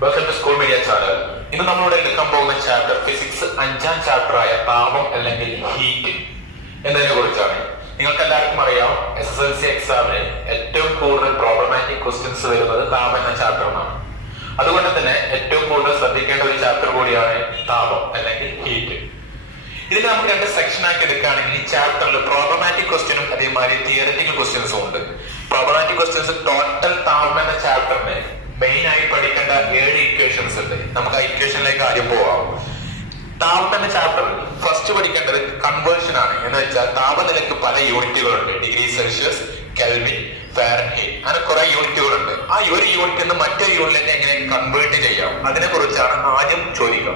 Welcome to school media channel. ഇന്ന് നമ്മളിവിടെ എടുക്കാൻ പോകുന്ന ചാപ്റ്റർ ഫിസിക്സ് 5ാം ചാപ്റ്ററായ താപം അല്ലെങ്കിൽ ഹീറ്റ് എന്നതിനെ കുറിച്ചാണ്. നിങ്ങൾക്ക് എല്ലാവർക്കും അറിയാം, SSLC എക്സാമിന് ഏറ്റവും കൂടുതൽ പ്രോബ്ലമാറ്റിക് ക്വസ്റ്റ്യൻസ് വരുന്നത് താപം എന്ന ചാപ്റ്ററിനാണ്. അതുകൊണ്ട് തന്നെ ഏറ്റവും കൂടുതൽ ശ്രദ്ധിക്കേണ്ട ഒരു ചാപ്റ്റർ കൂടിയാണ് താപം അല്ലെങ്കിൽ ഹീറ്റ്. ഇതിന് നമുക്ക് രണ്ട് സെക്ഷൻ ആക്കി എടുക്കുകയാണെങ്കിൽ ഈ ചാപ്റ്ററിൽ പ്രോബ്ലമാറ്റിക് ക്വസ്റ്റ്യനും അതേമാതിരി തിയററ്റിക്കൽ ക്വസ്റ്റ്യൻസും ഉണ്ട്. പ്രോബ്ലമാറ്റിക് ക്വസ്റ്റ്യൻസ് ടോട്ടൽ താപം എന്ന ചാപ്റ്ററിന് മെയിൻ ആയി പഠിക്കേണ്ട 7 ഇക്വേഷൻസ് ഉണ്ട്. നമുക്ക് ആ ഇക്വേഷനിലേക്ക് ആദ്യം പോവാം. താപം എന്ന ചാപ്റ്ററിൽ ഫസ്റ്റ് പഠിക്കേണ്ടത് കൺവേർഷൻ ആണ്. എന്ന് വെച്ചാൽ താപനിലക്ക് പല യൂണിറ്റുകളുണ്ട്. ഡിഗ്രി സെൽഷ്യസ്, കെൽവിൻ, ഫാരൻഹീറ്റ്, അങ്ങനെ കുറെ യൂണിറ്റുകളുണ്ട്. ആ ഒരു യൂണിറ്റ് നിന്ന് മറ്റൊരു യൂണിറ്റിലേക്ക് എങ്ങനെ കൺവേർട്ട് ചെയ്യാം അതിനെ കുറിച്ചാണ് ആദ്യം ചോദിക്കുക.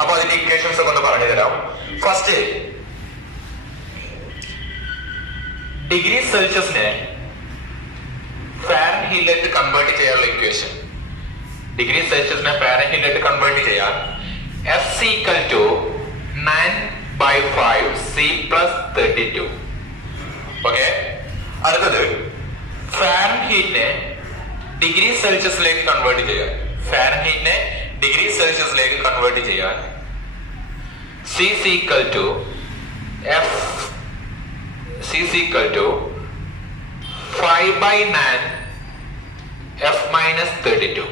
അപ്പൊ അതിന്റെ ഇക്വേഷൻസ് ഒക്കെ ഒന്ന് പറഞ്ഞു തരാം. ഫസ്റ്റ്, ഡിഗ്രി സെൽഷ്യസിനെ ഫാരൻഹീറ്റിലേക്ക് കൺവേർട്ട് ചെയ്യാനുള്ള ഇക്വേഷൻ. ഡിഗ്രി സെൽഷ്യസിനെ ഫാരൻഹീറ്റിലേക്ക് കൺവേർട്ട് ചെയ്യാൻ F equal to 9/5 C plus 32. Okay, അടുത്തത് ഫാരൻഹീറ്റിനെ ഡിഗ്രി സെൽഷ്യസിലേക്ക് കൺവേർട്ട് ചെയ്യാൻ. ഫാരൻഹീറ്റിനെ ഡിഗ്രി സെൽഷ്യസിലേക്ക് കൺവേർട്ട് ചെയ്യാൻ C is equal to 5/9 F minus 32.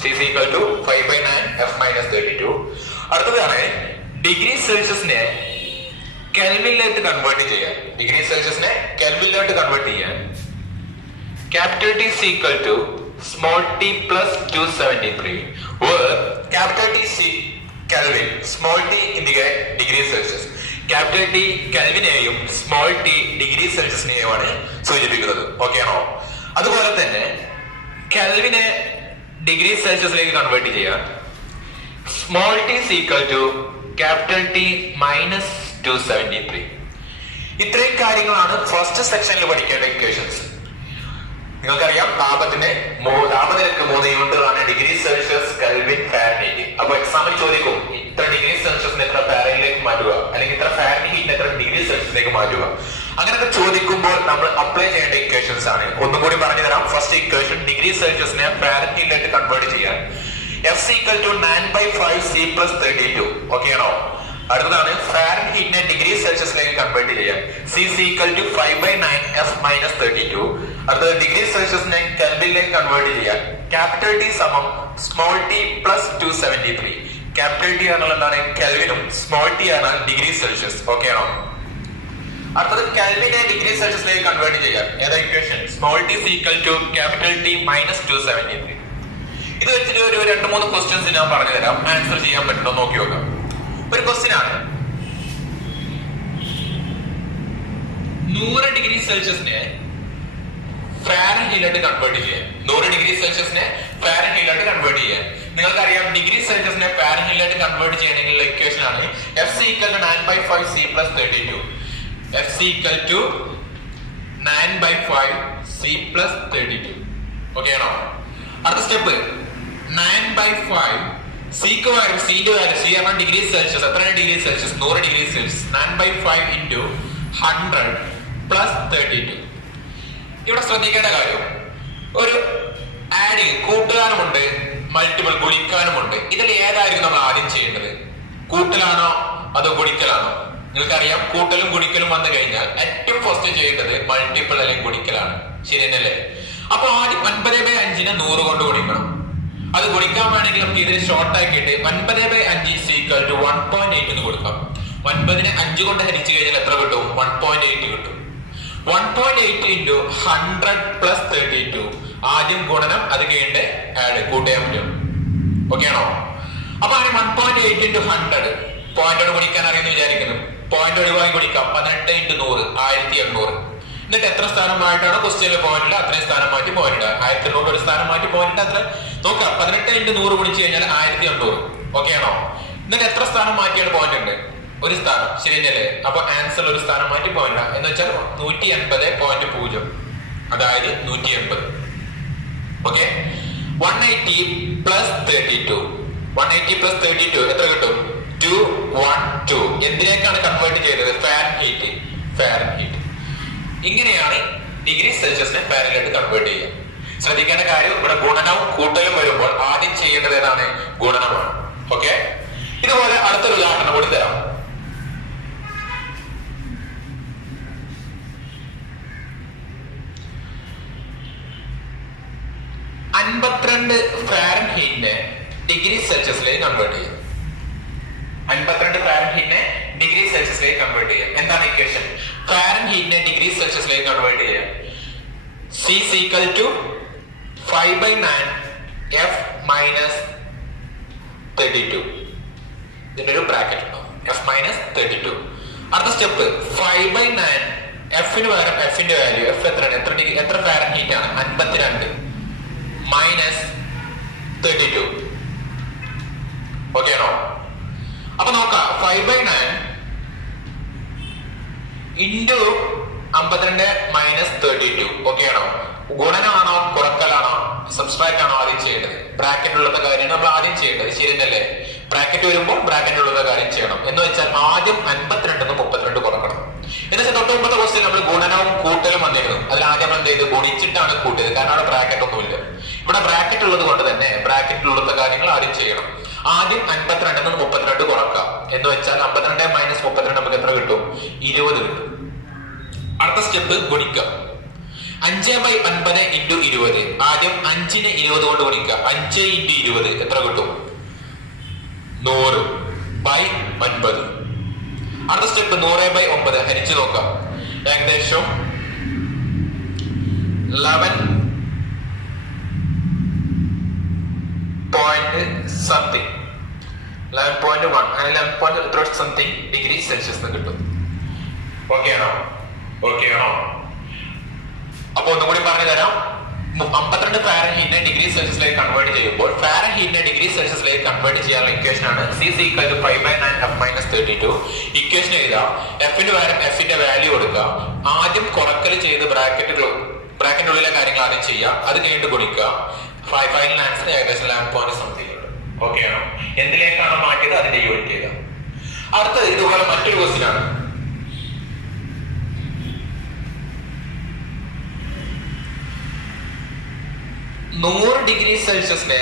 C is equal to 5/9 F minus 32. അടുത്തതാണ് ഡിഗ്രി സെൽഷ്യസിനെ കെൽവിനിലേക്ക് കൺവേർട്ട് ചെയ്യാൻ. ഡിഗ്രി സെൽഷ്യസിനെ കെൽവിനിലേക്ക് കൺവേർട്ട് ചെയ്യാൻ capital T is equal to small t plus 273, where capital T is Kelvin, small t indicate degree Celsius. Capital T കെൽവിനെയും small t degree സെൽഷ്യസിനെയുമാണ് സൂചിപ്പിക്കുന്നത്. Okay ആണോ? അതുപോലെ തന്നെ കെൽവിനെ ഡിഗ്രി സെൽഷ്യസിലേക്ക് കൺവേർട്ട് ചെയ്യാൻ small t is equal to capital T minus 273. ഇത്രയും കാര്യങ്ങളാണ് ഫസ്റ്റ് സെക്ഷനിൽ പഠിക്കേണ്ട ഇക്വേഷൻസ്. നിങ്ങൾക്കറിയാം, താപനിലക്ക് 3 യൂണിറ്റുകളാണ്: ഡിഗ്രി സെൽഷ്യസ്, കെൽവിൻ, ഫാരൻഹീറ്റ്. അപ്പൊ എക്സാമിൽ ചോദിക്കും, ഇത്ര ഡിഗ്രി സെൽഷ്യസിന് എത്ര ഫാരൻഹീറ്റിലേക്ക് മാറ്റുക, അല്ലെങ്കിൽ ഇത്ര ഫാരൻഹീറ്റിന് എത്ര ഡിഗ്രി സെൽഷ്യസിലേക്ക് മാറ്റുക. അങ്ങനെയൊക്കെ ചോദിക്കുമ്പോൾ നമ്മൾ അപ്ലൈ ചെയ്യേണ്ട ഇക്വേഷൻസ് ആണ്. ഒന്നും കൂടി പറഞ്ഞു തരാം. ഫസ്റ്റ് ഇക്വേഷൻ, ഡിഗ്രി സെൽഷ്യസിനെ ഫാരൻഹീറ്റിലേക്ക് കൺവേർട്ട് ചെയ്യാൻ F equal to 9/5 C plus 32. Okay ആണോ? അടുത്തതാണ് ഫാരൻഹീറ്റിനെ ഡിഗ്രി സെൽഷ്യസിലേക്ക് കൺവേർട്ട് ചെയ്യാൻ C is equal to 5/9 F minus 32. അടുത്തത് ഡിഗ്രി സെൽഷ്യസിനെ കെൽവിനിലേക്ക് കൺവേർട്ട് ചെയ്യാൻ ക്യാപിറ്റൽ T സമം small t plus 273. Capital T എന്നാൽ എന്താണ്? കെൽവിനും സ്മോൾ t ആണ് ഡിഗ്രി സെൽഷ്യസ്. ഓക്കെ ആണോ? അടുത്തത് കെൽവിനെ ഡിഗ്രി സെൽഷ്യസിലേക്ക് കൺവേർട്ട് ചെയ്യാൻ ഏതാ equation? Small t is equal to capital T minus 273. ഇത് വെച്ചിട്ട് ഒരു 2-3 ക്വസ്റ്റ്യൻസ് ഞാൻ പറഞ്ഞു തരാം. ആൻസർ ചെയ്യാൻ പറ്റുമോ നോക്കി നോക്കാം. ഒരു ക്വസ്റ്റ്യൻ ആണ്, 100 ഡിഗ്രി സെൽഷ്യസിനെ ഫാരൻഹീറ്റിലേക്ക് കൺവേർട്ട് ചെയ്യാൻ. 100 ഡിഗ്രി സെൽഷ്യസിനെ ഫാരൻഹീറ്റിലേക്ക് കൺവേർട്ട് ചെയ്യാൻ നിങ്ങൾക്കറിയാം, ഡിഗ്രി സെൽഷ്യസിനെ ഫാരൻഹീറ്റിലേക്ക് കൺവേർട്ട് ചെയ്യണമെങ്കിൽ ഇക്വേഷൻ ആണ് F equal to 9/5 C plus 32. F equal to 9/5 C plus 32. Okay ആണോ? അടുത്ത സ്റ്റെപ്പ്, 9/5 സിക്ക് വരും. സിന്റെ വാല്യൂ, സി ആണ് ഡിഗ്രി സെൽഷ്യസ്. എത്രയാണ് degree Celsius? 100 degree Celsius. 9/5 into 100 plus 32. ഇവിടെ ശ്രദ്ധിക്കേണ്ട കാര്യം, ഒരു ആഡിങ് കൂട്ടുകാനുമുണ്ട്, മൾട്ടിപ്പിൾ ഗുണിക്കാനുമുണ്ട്. ഇതിൽ ഏതായിരിക്കും നമ്മൾ ആദ്യം ചെയ്യേണ്ടത്? കൂട്ടലാണോ അതോ ഗുണിക്കലാണോ? നിങ്ങൾക്കറിയാം, കൂട്ടലും ഗുണിക്കലും വന്നു കഴിഞ്ഞാൽ ഏറ്റവും ഫസ്റ്റ് ചെയ്യേണ്ടത് മൾട്ടിപ്പിൾ അല്ലെങ്കിൽ ഗുണിക്കലാണ്. ശരിയല്ലേ? അപ്പൊ ആദ്യം 9/5നെ 100 കൊണ്ട് ഗുണിക്കണം. അത് ഗുണിക്കാൻ വേണമെങ്കിൽ നമുക്ക് ഇതിൽ ഷോർട്ട് ആക്കിയിട്ട് 9/5 is equal to 1.8 എന്ന് കൊടുക്കാം. 9നെ 5 കൊണ്ട് ഹരിച്ചു കഴിഞ്ഞാൽ എത്ര കിട്ടും? 1.8 കിട്ടും. 1.8 into 100 plus 32. ആദ്യം ഗുണനം, അത് കഴിഞ്ഞിട്ട് ആഡ് കൂട്ടാൻ പറ്റും. ഓക്കെ ആണോ? അപ്പൊ അങ്ങനെ 1.8 into 100 പോയിന്റോട് ഗുണിക്കാൻ അറിയുമെന്ന് വിചാരിക്കുന്നു. പോയിന്റ് ഒഴിവാക്കി ഗുണിക്കാം. 18 into 100 1800. എന്നിട്ട് എത്ര സ്ഥാനം മാറ്റാണോ ക്വസ്റ്റ്യനിൽ പോയിന്റ് അത്രയും സ്ഥാനം മാറ്റി പോയിന്റ് 1800 ഒരു സ്ഥാനം മാറ്റി പോയിന്റ് അത്ര നോക്കാം. 18 into 100 ഗുണിച്ച് കഴിഞ്ഞാൽ 1800. ഓക്കെ ആണോ? എന്നിട്ട് എത്ര സ്ഥാനം മാറ്റിയാണ് പോയിന്റ് ഉണ്ട്? ഒരു സ്ഥാനം. ശരിയല്ലേ? അപ്പൊ ആൻസർ ഒരു സ്ഥാനം മാറ്റി പോയിന്റ് എന്ന് വെച്ചാൽ 180.0, അതായത് 180. Okay, 180 plus 32. 180 plus 32 എത്ര കിട്ടും? 212. എന്തിനേക്കാണ് കൺവേർട്ട് ചെയ്തത്? ഫാരൻഹീറ്റ്. ഇങ്ങനെയാണ് ഡിഗ്രി സെൽഷ്യസിനെ ഫാരൻഹീറ്റ് കൺവേർട്ട് ചെയ്യുക. ശ്രദ്ധിക്കേണ്ട കാര്യം ഇവിടെ ഗുണനവും കൂട്ടലും വരുമ്പോൾ ആദ്യം ചെയ്യേണ്ടത് ഏതാണ്? ഗുണനമാണ്. ഓക്കെ, ഇതുപോലെ അടുത്തൊരു ഉദാഹരണം കൂടി തരാം. നെ ഫാരൻഹീറ്റിനെ ഡിഗ്രി സെൽഷ്യസിലേക്ക് കൺവേർട്ട് ചെയ്യും. 52 ഫാരൻഹീറ്റിനെ ഡിഗ്രി സെൽഷ്യസിലേക്ക് കൺവേർട്ട് ചെയ്യാം. എന്താണ് ഇക്വേഷൻ? ഫാരൻഹീറ്റിനെ ഡിഗ്രി സെൽഷ്യസിലേക്ക് കൺവേർട്ട് ചെയ്യാം. C is equal to 5/9 F minus 32. ഇതിന്റെ ഒരു ബ്രാക്കറ്റ് ഉണ്ടോ? F minus 32. അടുത്ത സ്റ്റെപ്പ് 5/9 Fന് പകരം Fന്റെ വാല്യൂ F എത്ര ഫാരൻഹീറ്റ് ആണ്? 52 മൈനസ് 32. ഓക്കെ ആണോ? അപ്പൊ നോക്കാം, 5/9 ഇൻറ്റു 52 മൈനസ് 32. ഓക്കെ ആണോ? ഗുണനമാണോ കുറക്കലാണോ സബ്സ്ട്രാക്ട് ആണോ ആദ്യം ചെയ്യേണ്ടത്? ബ്രാക്കറ്റിലുള്ള കാര്യമാണ് നമ്മൾ ആദ്യം ചെയ്യേണ്ടത്. ശരിയല്ലേ? ബ്രാക്കറ്റ് വരുമ്പോൾ ബ്രാക്കറ്റിലുള്ള കാര്യം ചെയ്യണം. എന്ന് വെച്ചാൽ ആദ്യം 52 32 കുറക്കണം. എന്നുവെച്ചാൽ തൊട്ട് മുമ്പത്തെ ക്വസ്റ്റ്യൻ നമ്മൾ ഗുണനവും കൂട്ടലും വന്നിരുന്നു. അതിൽ ആദ്യം നമ്മൾ എന്ത് ചെയ്ത് ഗുണിച്ചിട്ടാണ് കൂട്ടിയത്. കാരണം അവിടെ ബ്രാക്കറ്റ് ഒന്നുമില്ല. ഇവിടെ ബ്രാക്കറ്റ് ഉള്ളത് കൊണ്ട് തന്നെ ബ്രാക്കറ്റിലുള്ള കാര്യങ്ങൾ ആദ്യം ചെയ്യണം. ആദ്യം 52 32 കുറക്കാം. എന്ന് വെച്ചാൽ 52 മൈനസ് 32 നമുക്ക് എത്ര കിട്ടും? 20 കിട്ടും. അടുത്ത സ്റ്റെപ്പ് ഗുണിക്കാം. 5/50 ഇൻറ്റു 20. ആദ്യം 5നെ 20 കൊണ്ട് ഗുണിക്കുക. 5 ഇൻറ്റു 20 എത്ര കിട്ടും? 100/50. അടുത്ത സ്റ്റെപ്പ് 100/9 ഹരിച്ചു നോക്കാം. ഏകദേശം 11 പോയിന്റ് സംതിങ് 11.1 അങ്ങനെ 11 സംതിങ് ഡിഗ്രി സെൽഷ്യസ് കിട്ടും. ഓക്കെ ആണോ? ഓക്കെ ആണോ? അപ്പൊ ഒന്നുകൂടി പറഞ്ഞു തരാം. 52 ഫാരൻഹീറ്റിനെ ഡിഗ്രി സെൽഷ്യസിലേക്ക് കൺവേർട്ട് ചെയ്യുമ്പോൾ ഫാരൻഹീറ്റിനെ ഡിഗ്രി സെൽഷ്യസിലേക്ക് കൺവേർട്ട് ചെയ്യാനുള്ള ഇക്വേഷൻ ആണ് C is equal to 5/9 F minus 32. Equation എഴുതാം. Fന്റെ പകരം Fന്റെ വാല്യൂ കൊടുക്കുക. ആദ്യം കുറക്കൽ ചെയ്ത് ബ്രാക്കറ്റിനുള്ളിലെ കാര്യങ്ങൾ ആദ്യം ചെയ്യുക. അത് കഴിഞ്ഞിട്ട് ഗുണിക്കുക. ഫൈനൽ ആൻസർ ഏകദേശം 11 സംതിങ് ഉണ്ട്. ഓക്കെ ആണോ? എന്തിലേക്കാണ് മാറ്റിയത്? അതിന്റെ യൂണിറ്റ് ചെയ്ത. അടുത്തത് ഇതുപോലെ മറ്റൊരു ക്വസ്റ്റ്യൻ ആണ്. ഡിഗ്രി സെൽഷ്യസിനെ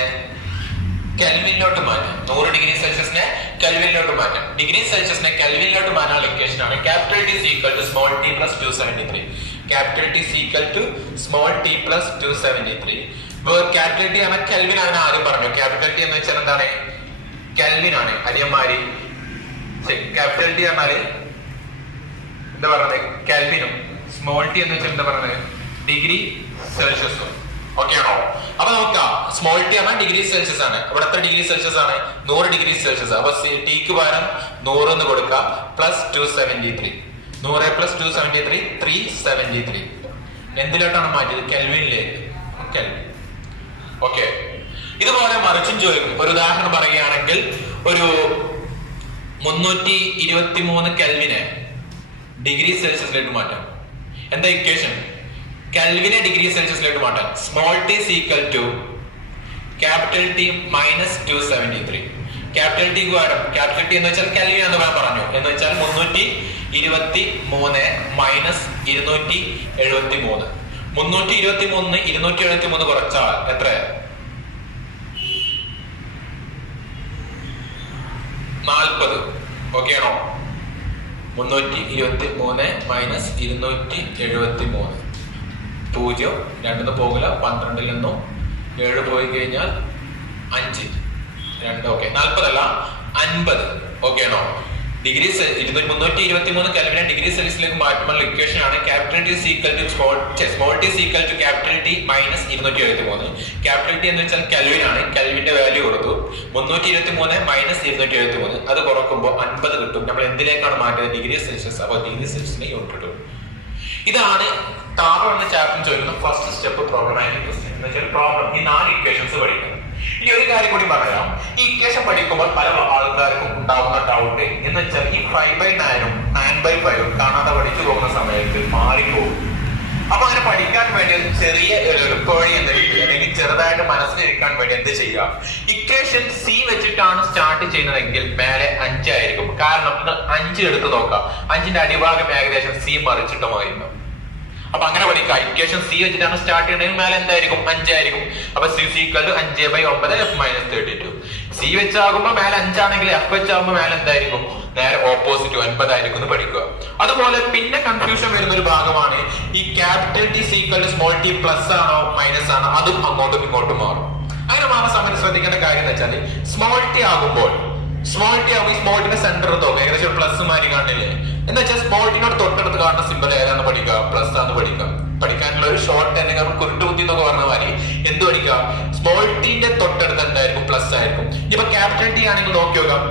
കെൽവിനിലോട്ട് മാറ്റാം. 100 ഡിഗ്രി സെൽഷ്യസിനെ കെൽവിനിലോട്ട് മാറ്റാം. ഡിഗ്രി സെൽഷ്യസിനെ കെൽവിനിലോട്ട് മാറ്റാനുള്ള ഇക്വേഷൻ ആണ് capital T is equal to small t plus 273. Capital T is equal to small t plus 273. Capital T ആണ് കെൽവിൻ ആണ് ആദ്യം പറഞ്ഞു. ക്യാപിറ്റൽ T എന്ന് വെച്ചാൽ എന്താണ്? കെൽവിൻ ആണ്. അനിയന്മാരി ക്യാപിറ്റൽ T പറഞ്ഞാല് എന്താ പറഞ്ഞത്? കെൽവിനും. സ്മോൾ ടി എന്ന് വെച്ചാൽ എന്താ പറഞ്ഞത്? ഡിഗ്രി സെൽഷ്യസും. ഓക്കെ ആണോ? അപ്പൊ നോക്കാം, സ്മോൾ ടി ആണ് ഡിഗ്രി സെൽഷ്യസ് ആണ്. ഇവിടെ എത്ര ഡിഗ്രി സെൽഷ്യസ് ആണ്? 100 ഡിഗ്രി സെൽഷ്യസ്. അപ്പൊ ടിക്ക് പകരം 100 എന്ന് കൊടുക്കുക. പ്ലസ് 273. 100 പ്ലസ് 273 373. എന്തിലോട്ടാണ് മാറ്റിയത്? കെൽവിനിലേക്ക്. കെൽവിൻ. ഓക്കെ, ഇതുപോലെ മറിച്ചും ചോദിക്കും. ഒരു ഉദാഹരണം പറയുകയാണെങ്കിൽ ഒരു 323 കെൽവിനെ ഡിഗ്രി സെൽഷ്യസിലേക്ക് മാറ്റാം. എന്താ ഇക്വേഷൻ? കെൽവിനെ ഡിഗ്രി സെൽഷ്യസിലേക്ക് മാറ്റാൻ small T is equal to capital T minus 273. Capital T capital T എന്ന് വെച്ചാൽ കെൽവിൻ എന്ന് പറഞ്ഞു. എന്ന് വെച്ചാൽ 323 മൈനസ് 273. 323 273 കുറച്ചാൽ എത്ര? 40. ഓക്കെ ആണോ? 323 മൈനസ് 273. 0 2 പോകില്ല. 12 നിന്നും 7 പോയി കഴിഞ്ഞാൽ 5 2. ഓക്കെ, 40 അല്ല 50. ഓക്കെ ആണോ? ഡിഗ്രി 323 കെൽവിനെ ഡിഗ്രി സെൽഷ്യസിലേക്ക് മാറ്റുമ്പോൾ ഇക്വേഷൻ ആണ് capital T is equal to small t is equal to capital T minus 273. Capital T എന്ന് വെച്ചാൽ കെൽവിൻ ആണ്. കെൽവിന്റെ വാല്യൂ കൊടുത്തു. 323 മൈനസ് 273. അത് കുറക്കുമ്പോൾ 50 കിട്ടും. നമ്മൾ എന്തിലേക്കാണ് മാറ്റിയത്? Degree Celsius. അപ്പൊ ഡിഗ്രി സെൽഷ്യസിനെ യൂണിറ്റ് കിട്ടും. ഇതാണ് താഴെ എന്ന ചാപ്റ്റർ ചോദിക്കുന്ന ഫസ്റ്റ് സ്റ്റെപ്പ് പ്രോബ്ലമാറ്റിക് ക്വസ്റ്റ്യൻ. എന്ന് വെച്ചാൽ പ്രോബ്ലം ഈ 4 ഇക്വേഷൻസ് പഠിക്കണം. ഇനി ഒരു കാര്യം കൂടി പറയാം. ഈ ഇക്വേഷൻ പഠിക്കുമ്പോൾ പല ആൾക്കാർക്കും ഉണ്ടാവുന്ന ഡൗട്ട് എന്ന് വെച്ചാൽ ഈ 5/9 9/5 കാണാതെ പഠിച്ചു പോകുന്ന സമയത്ത് മാറിപ്പോകും. അപ്പൊ അങ്ങനെ പഠിക്കാൻ വേണ്ടി ചെറിയ ഒരു എളുപ്പവഴി എന്ന് അല്ലെങ്കിൽ ചെറുതായിട്ട് മനസ്സിലിരിക്കാൻ വേണ്ടി എന്ത് ചെയ്യാം? ഇക്വേഷൻ C വെച്ചിട്ടാണ് സ്റ്റാർട്ട് ചെയ്യുന്നതെങ്കിൽ മേലെ 5 ആയിരിക്കും. കാരണം നിങ്ങൾ 5 എടുത്ത് നോക്കാം. 5ന്റെ അടിഭാഗം ഏകദേശം C മറിച്ചിട്ടുമായിരുന്നു. അപ്പൊ അങ്ങനെ പഠിക്കുക. ഇക്വേഷൻ സി വെച്ചിട്ടാണ് സ്റ്റാർട്ട് ചെയ്യണമെങ്കിൽ മേലെ എന്തായിരിക്കും? 5 ആയിരിക്കും. അപ്പൊ C equal to 5/9 f - 32. C വെച്ചാകുമ്പോ മേലെ 5 ആണെങ്കിൽ എഫ് വെച്ചാകുമ്പോ മേലെ എന്തായിരിക്കും? നേരെ ഓപ്പോസിറ്റ് 9 ആയിരിക്കും എന്ന് പഠിക്കുക. അതുപോലെ പിന്നെ കൺഫ്യൂഷൻ വരുന്ന ഒരു ഭാഗമാണ് ഈ capital T equal to small T plus ആണോ മൈനസ് ആണോ, അതും അങ്ങോട്ടും ഇങ്ങോട്ടും മാറും. അങ്ങനെ മാറുന്ന സമയത്ത് ശ്രദ്ധിക്കേണ്ട കാര്യം എന്ന് വെച്ചാൽ സ്മോൾ ടി ആകുമ്പോൾ ഈ സ്മോൾ ടിന്റെ സെന്റർ തോന്നും ഏകദേശം പ്ലസ് മാറി കാണില്ലേ എന്ന് വെച്ചാൽ സ്മോൾ ടിനോട് തൊട്ടടുത്ത് കാണുന്ന സിമ്പിൾ ഏതാന്ന് പഠിക്കുക? പ്ലസ് ആണെന്ന് പഠിക്കുക. പഠിക്കാനുള്ള ഒരു ഷോർട്ട് അല്ലെങ്കിൽ നമ്മൾ കുരുട്ടുബുദ്ധി എന്നൊക്കെ പറഞ്ഞ മാതിരി എന്ത് പഠിക്കുക? സ്മോൾ ടിന്റെ തൊട്ടടുത്ത് എന്തായിരിക്കും? പ്ലസ് ആയിരിക്കും. ഇനിയിപ്പോ ക്യാപിറ്റൽ ടി ആണെങ്കിൽ നോക്കി നോക്കാം.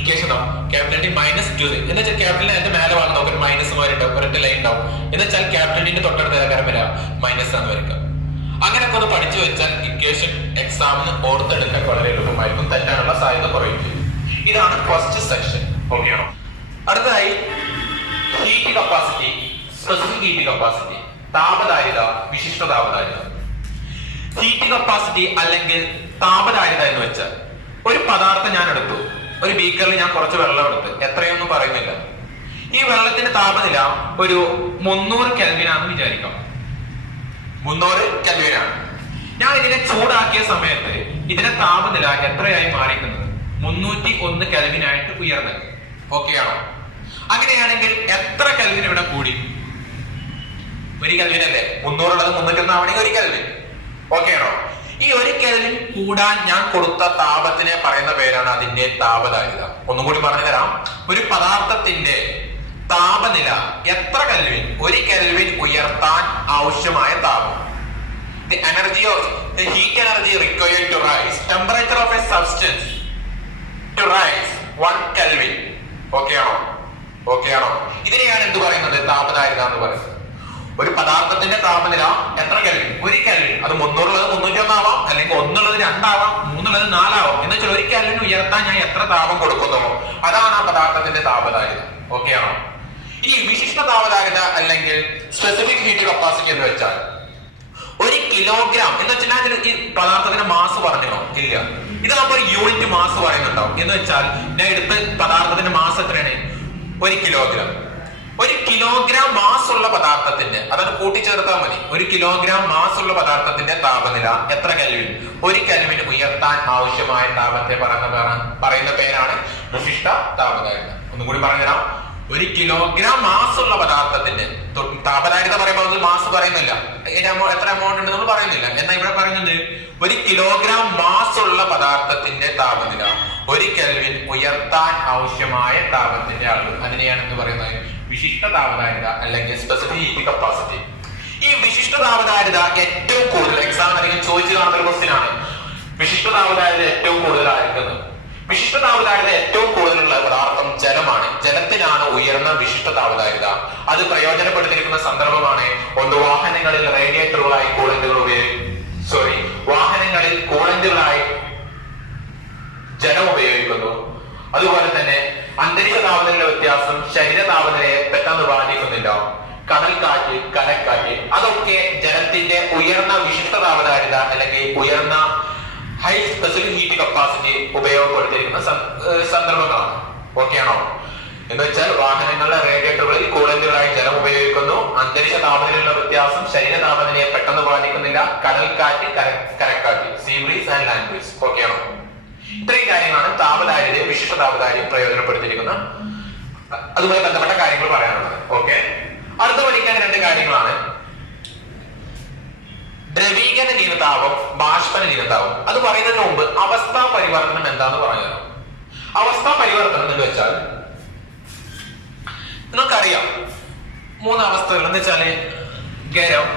ഇക്വേഷൻ ക്യാപിറ്റൽ ടി -2 എന്ന് വെച്ചാൽ ക്യാപിറ്റൽ അതിന്റെ മേലെ ഭാഗം നോക്കാം മൈനസ് മാറിണ്ടാവും, ഒരൊറ്റ ലൈൻ ഉണ്ടാവും. എന്ന് വെച്ചാൽ ക്യാപിറ്റൽ ടിന്റെ തൊട്ടടുത്ത് ഏതാകാരം വരാം? മൈനസ് ആണ് വരിക. അങ്ങനെയൊക്കെ ഒന്ന് പഠിച്ചു വെച്ചാൽ ഇക്വേഷൻ എക്സാമിന് ഓർത്തെടുക്കാൻ വളരെ എളുപ്പമായിരിക്കും. തെറ്റാനുള്ള സാധ്യത കുറയും. ഇതാണ് ഫസ്റ്റ് സെക്ഷൻ. ഓക്കെ ആണോ? അടുത്തതായി heat capacity, specific heat capacity, താപധാരിത, വിശിഷ്ട താപധാരിത. ഹീറ്റ് കപ്പാസിറ്റി അല്ലെങ്കിൽ താപധാരിത എന്ന് വെച്ചാൽ ഒരു പദാർത്ഥം ഞാൻ എടുത്തു, ഒരു ബീക്കറിൽ ഞാൻ കുറച്ച് വെള്ളം എടുത്ത്, എത്രയൊന്നും പറയുന്നില്ല. ഈ വെള്ളത്തിന്റെ താപനില ഒരു 300 കെൽവിൻ ആണെന്ന് വിചാരിക്കാം. 300 കെൽവിനാണ്. ഞാൻ ഇതിനെ ചൂടാക്കിയ സമയത്ത് ഇതിന്റെ താപനില എത്രയായി മാറിക്കുന്നത്? 301 കെൽവിൻ ആയിട്ട് ഉയർന്നത്. ഓക്കെ ആണോ? അങ്ങനെയാണെങ്കിൽ എത്ര കെൽവിൻ ഇവിടെ കൂടി? 1 കെൽവിൻ അല്ലേ? 300 ഉള്ളത് 301 ആവണമെങ്കിൽ 1 കെൽവിൻ. ഓക്കെ ആണോ? ഈ 1 കെൽവിൻ കൂടാൻ ഞാൻ കൊടുത്ത താപത്തിനെ പറയുന്ന പേരാണ് അതിന്റെ താപധാരിത. ഒന്നും കൂടി പറഞ്ഞു തരാം. ഒരു പദാർത്ഥത്തിന്റെ താപനില എത്ര കെൽവിൻ? 1 കെൽവിൻ ഉയർത്താൻ ആവശ്യമായ താപം. The energy of the heat energy required to rise temperature of a substance to rise 1 Kelvin. Okay ആണോ? ഓക്കെ ആണോ? ഇതിനെയാണ് എന്ത് പറയുന്നത്? താപധാരിത എന്ന് പറയുന്നത്. ഒരു പദാർത്ഥത്തിന്റെ താപനില എത്ര കെൽവിൻ? 1 കെൽവിൻ. അത് 300 ഉള്ളത് 301 ആവാം, അല്ലെങ്കിൽ 1 ഉള്ളത് 2 ആവാം, 3 ഉള്ളത് 4 ആവാം. എന്ന് വെച്ചാൽ 1 കെൽവിൻ ഉയർത്താൻ ഞാൻ എത്ര താപം കൊടുക്കുന്നോ അതാണ് ആ പദാർത്ഥത്തിന്റെ താപധാരിത. ഓക്കെ ആണോ? ഈ വിശിഷ്ട താപധാരിത അല്ലെങ്കിൽ സ്പെസിഫിക് ഹീറ്റ് കപ്പാസിറ്റി എന്ന് വെച്ചാൽ 1 കിലോഗ്രാം എന്ന് വെച്ചാൽ ഈ പദാർത്ഥത്തിന്റെ മാസ് പറഞ്ഞോ? ഇല്ല. ഇത് നമ്മൾ യൂണിറ്റ് മാസ് പറയുന്നുണ്ടാവും. എന്ന് വെച്ചാൽ ഞാൻ എടുത്ത പദാർത്ഥത്തിന്റെ മാസ് എത്രയാണ്? 1 കിലോഗ്രാം. 1 കിലോഗ്രാം മാസ് ഉള്ള പദാർത്ഥത്തിന്റെ, അതാണ് കൂട്ടിച്ചേർത്താൽ മതി. 1 കിലോഗ്രാം മാസ് ഉള്ള പദാർത്ഥത്തിന്റെ താപനില എത്ര കെൽവിൻ? 1 കെൽവിൻ ഉയർത്താൻ ആവശ്യമായ താപത്തെ പറയുന്ന പേരാണ് വിശിഷ്ട താപധാരിത. ഒന്നും കൂടി പറഞ്ഞുതരാം. 1 കിലോഗ്രാം മാസ് ഉള്ള പദാർത്ഥത്തിന്റെ താപധാരിത പറയുമ്പോൾ മാസ് പറയുന്നില്ല, എത്ര എമൗണ്ട് ഉണ്ട് നമ്മൾ പറയുന്നില്ല. എന്നാൽ ഇവിടെ പറയുന്നത് 1 കിലോഗ്രാം മാസ് ഉള്ള പദാർത്ഥത്തിന്റെ താപനില 1 കെൽവിൻ ഉയർത്താൻ ആവശ്യമായ താപത്തിന്റെ അളവ്, അതിനെയാണ് എന്ന് പറയുന്നത് വിശിഷ്ട താപധാരിത അല്ലെങ്കിൽ സ്പെസിഫിക് ഹീറ്റ് കപ്പാസിറ്റി. ഈ വിശിഷ്ട താപധാരിത ഏറ്റവും കൂടുതൽ എക്സാമിന് അധികം ചോദിച്ചു കാണുന്ന ഒരു ക്വസ്റ്റ്യൻ ആണ്. വിശിഷ്ട താപധാരിത ഏറ്റവും കൂടുതൽ ആയിരിക്കുന്നത്. വിശിഷ്ട താപധാരിത ഏറ്റവും കൂടുതലുള്ള പദാർത്ഥം ജലമാണ്. ജലത്തിനാണ് ഉയർന്ന വിശിഷ്ട താപധാരിത. അത് പ്രയോജനപ്പെടുത്തിയിരിക്കുന്ന സന്ദർഭമാണ് ഒന്ന് വാഹനങ്ങളിൽ റേഡിയേറ്ററുകളായി വാഹനങ്ങളിൽ കൂളന്റുകളായി ജലം ഉപയോഗിക്കുന്നു. അതുപോലെ തന്നെ അന്തരീക്ഷ താപനിലയിലെ വ്യത്യാസം ശരീര താപനിലയെ പെട്ടെന്ന് ബാധിക്കുന്നില്ല. കടൽക്കാറ്റ്, കരക്കാറ്റ്, അതൊക്കെ ജലത്തിന്റെ ഉയർന്ന വിശിഷ്ട താപധാരിത അല്ലെങ്കിൽ ഉയർന്ന ഹൈ സ്പെസിഫിക് ഹീറ്റ് കപ്പാസിറ്റി ഉപയോഗപ്പെടുത്തിയിരിക്കുന്ന സന്ദർഭങ്ങളാണ്. ഓക്കെ ആണോ? എന്ന് വെച്ചാൽ വാഹനങ്ങളുടെ റേഡിയേറ്ററുകളിൽ കൂളന്റുകളായി ജലം ഉപയോഗിക്കുന്നു. അന്തരീക്ഷ താപനിലയിലുള്ള വ്യത്യാസം ശരീര താപനിലയെ പെട്ടെന്ന് ബാധിക്കുന്നില്ല. കടൽക്കാറ്റ്, കരക്കാറ്റ്, sea breeze and land breeze. Okay ആണോ? ഇത്രയും കാര്യങ്ങളാണ് താപധാരിതയും വിശിഷ്ട താപധാരിയും പ്രയോജനപ്പെടുത്തിയിരിക്കുന്ന അതുമായി ബന്ധപ്പെട്ട കാര്യങ്ങൾ പറയാനുള്ളത്. ഓക്കെ, അടുത്ത പഠിക്കാൻ 2 കാര്യങ്ങളാണ് ദ്രവീകരണ നീരതാപം, ബാഷ്പന നീരതാപം. അത് പറയുന്നതിന് മുമ്പ് അവസ്ഥാ പരിവർത്തനം എന്താന്ന് പറഞ്ഞു. അവസ്ഥാ പരിവർത്തനം എന്ന് വെച്ചാൽ നിങ്ങൾക്കറിയാം 3 അവസ്ഥകൾ എന്ന് വെച്ചാല് ഖരം,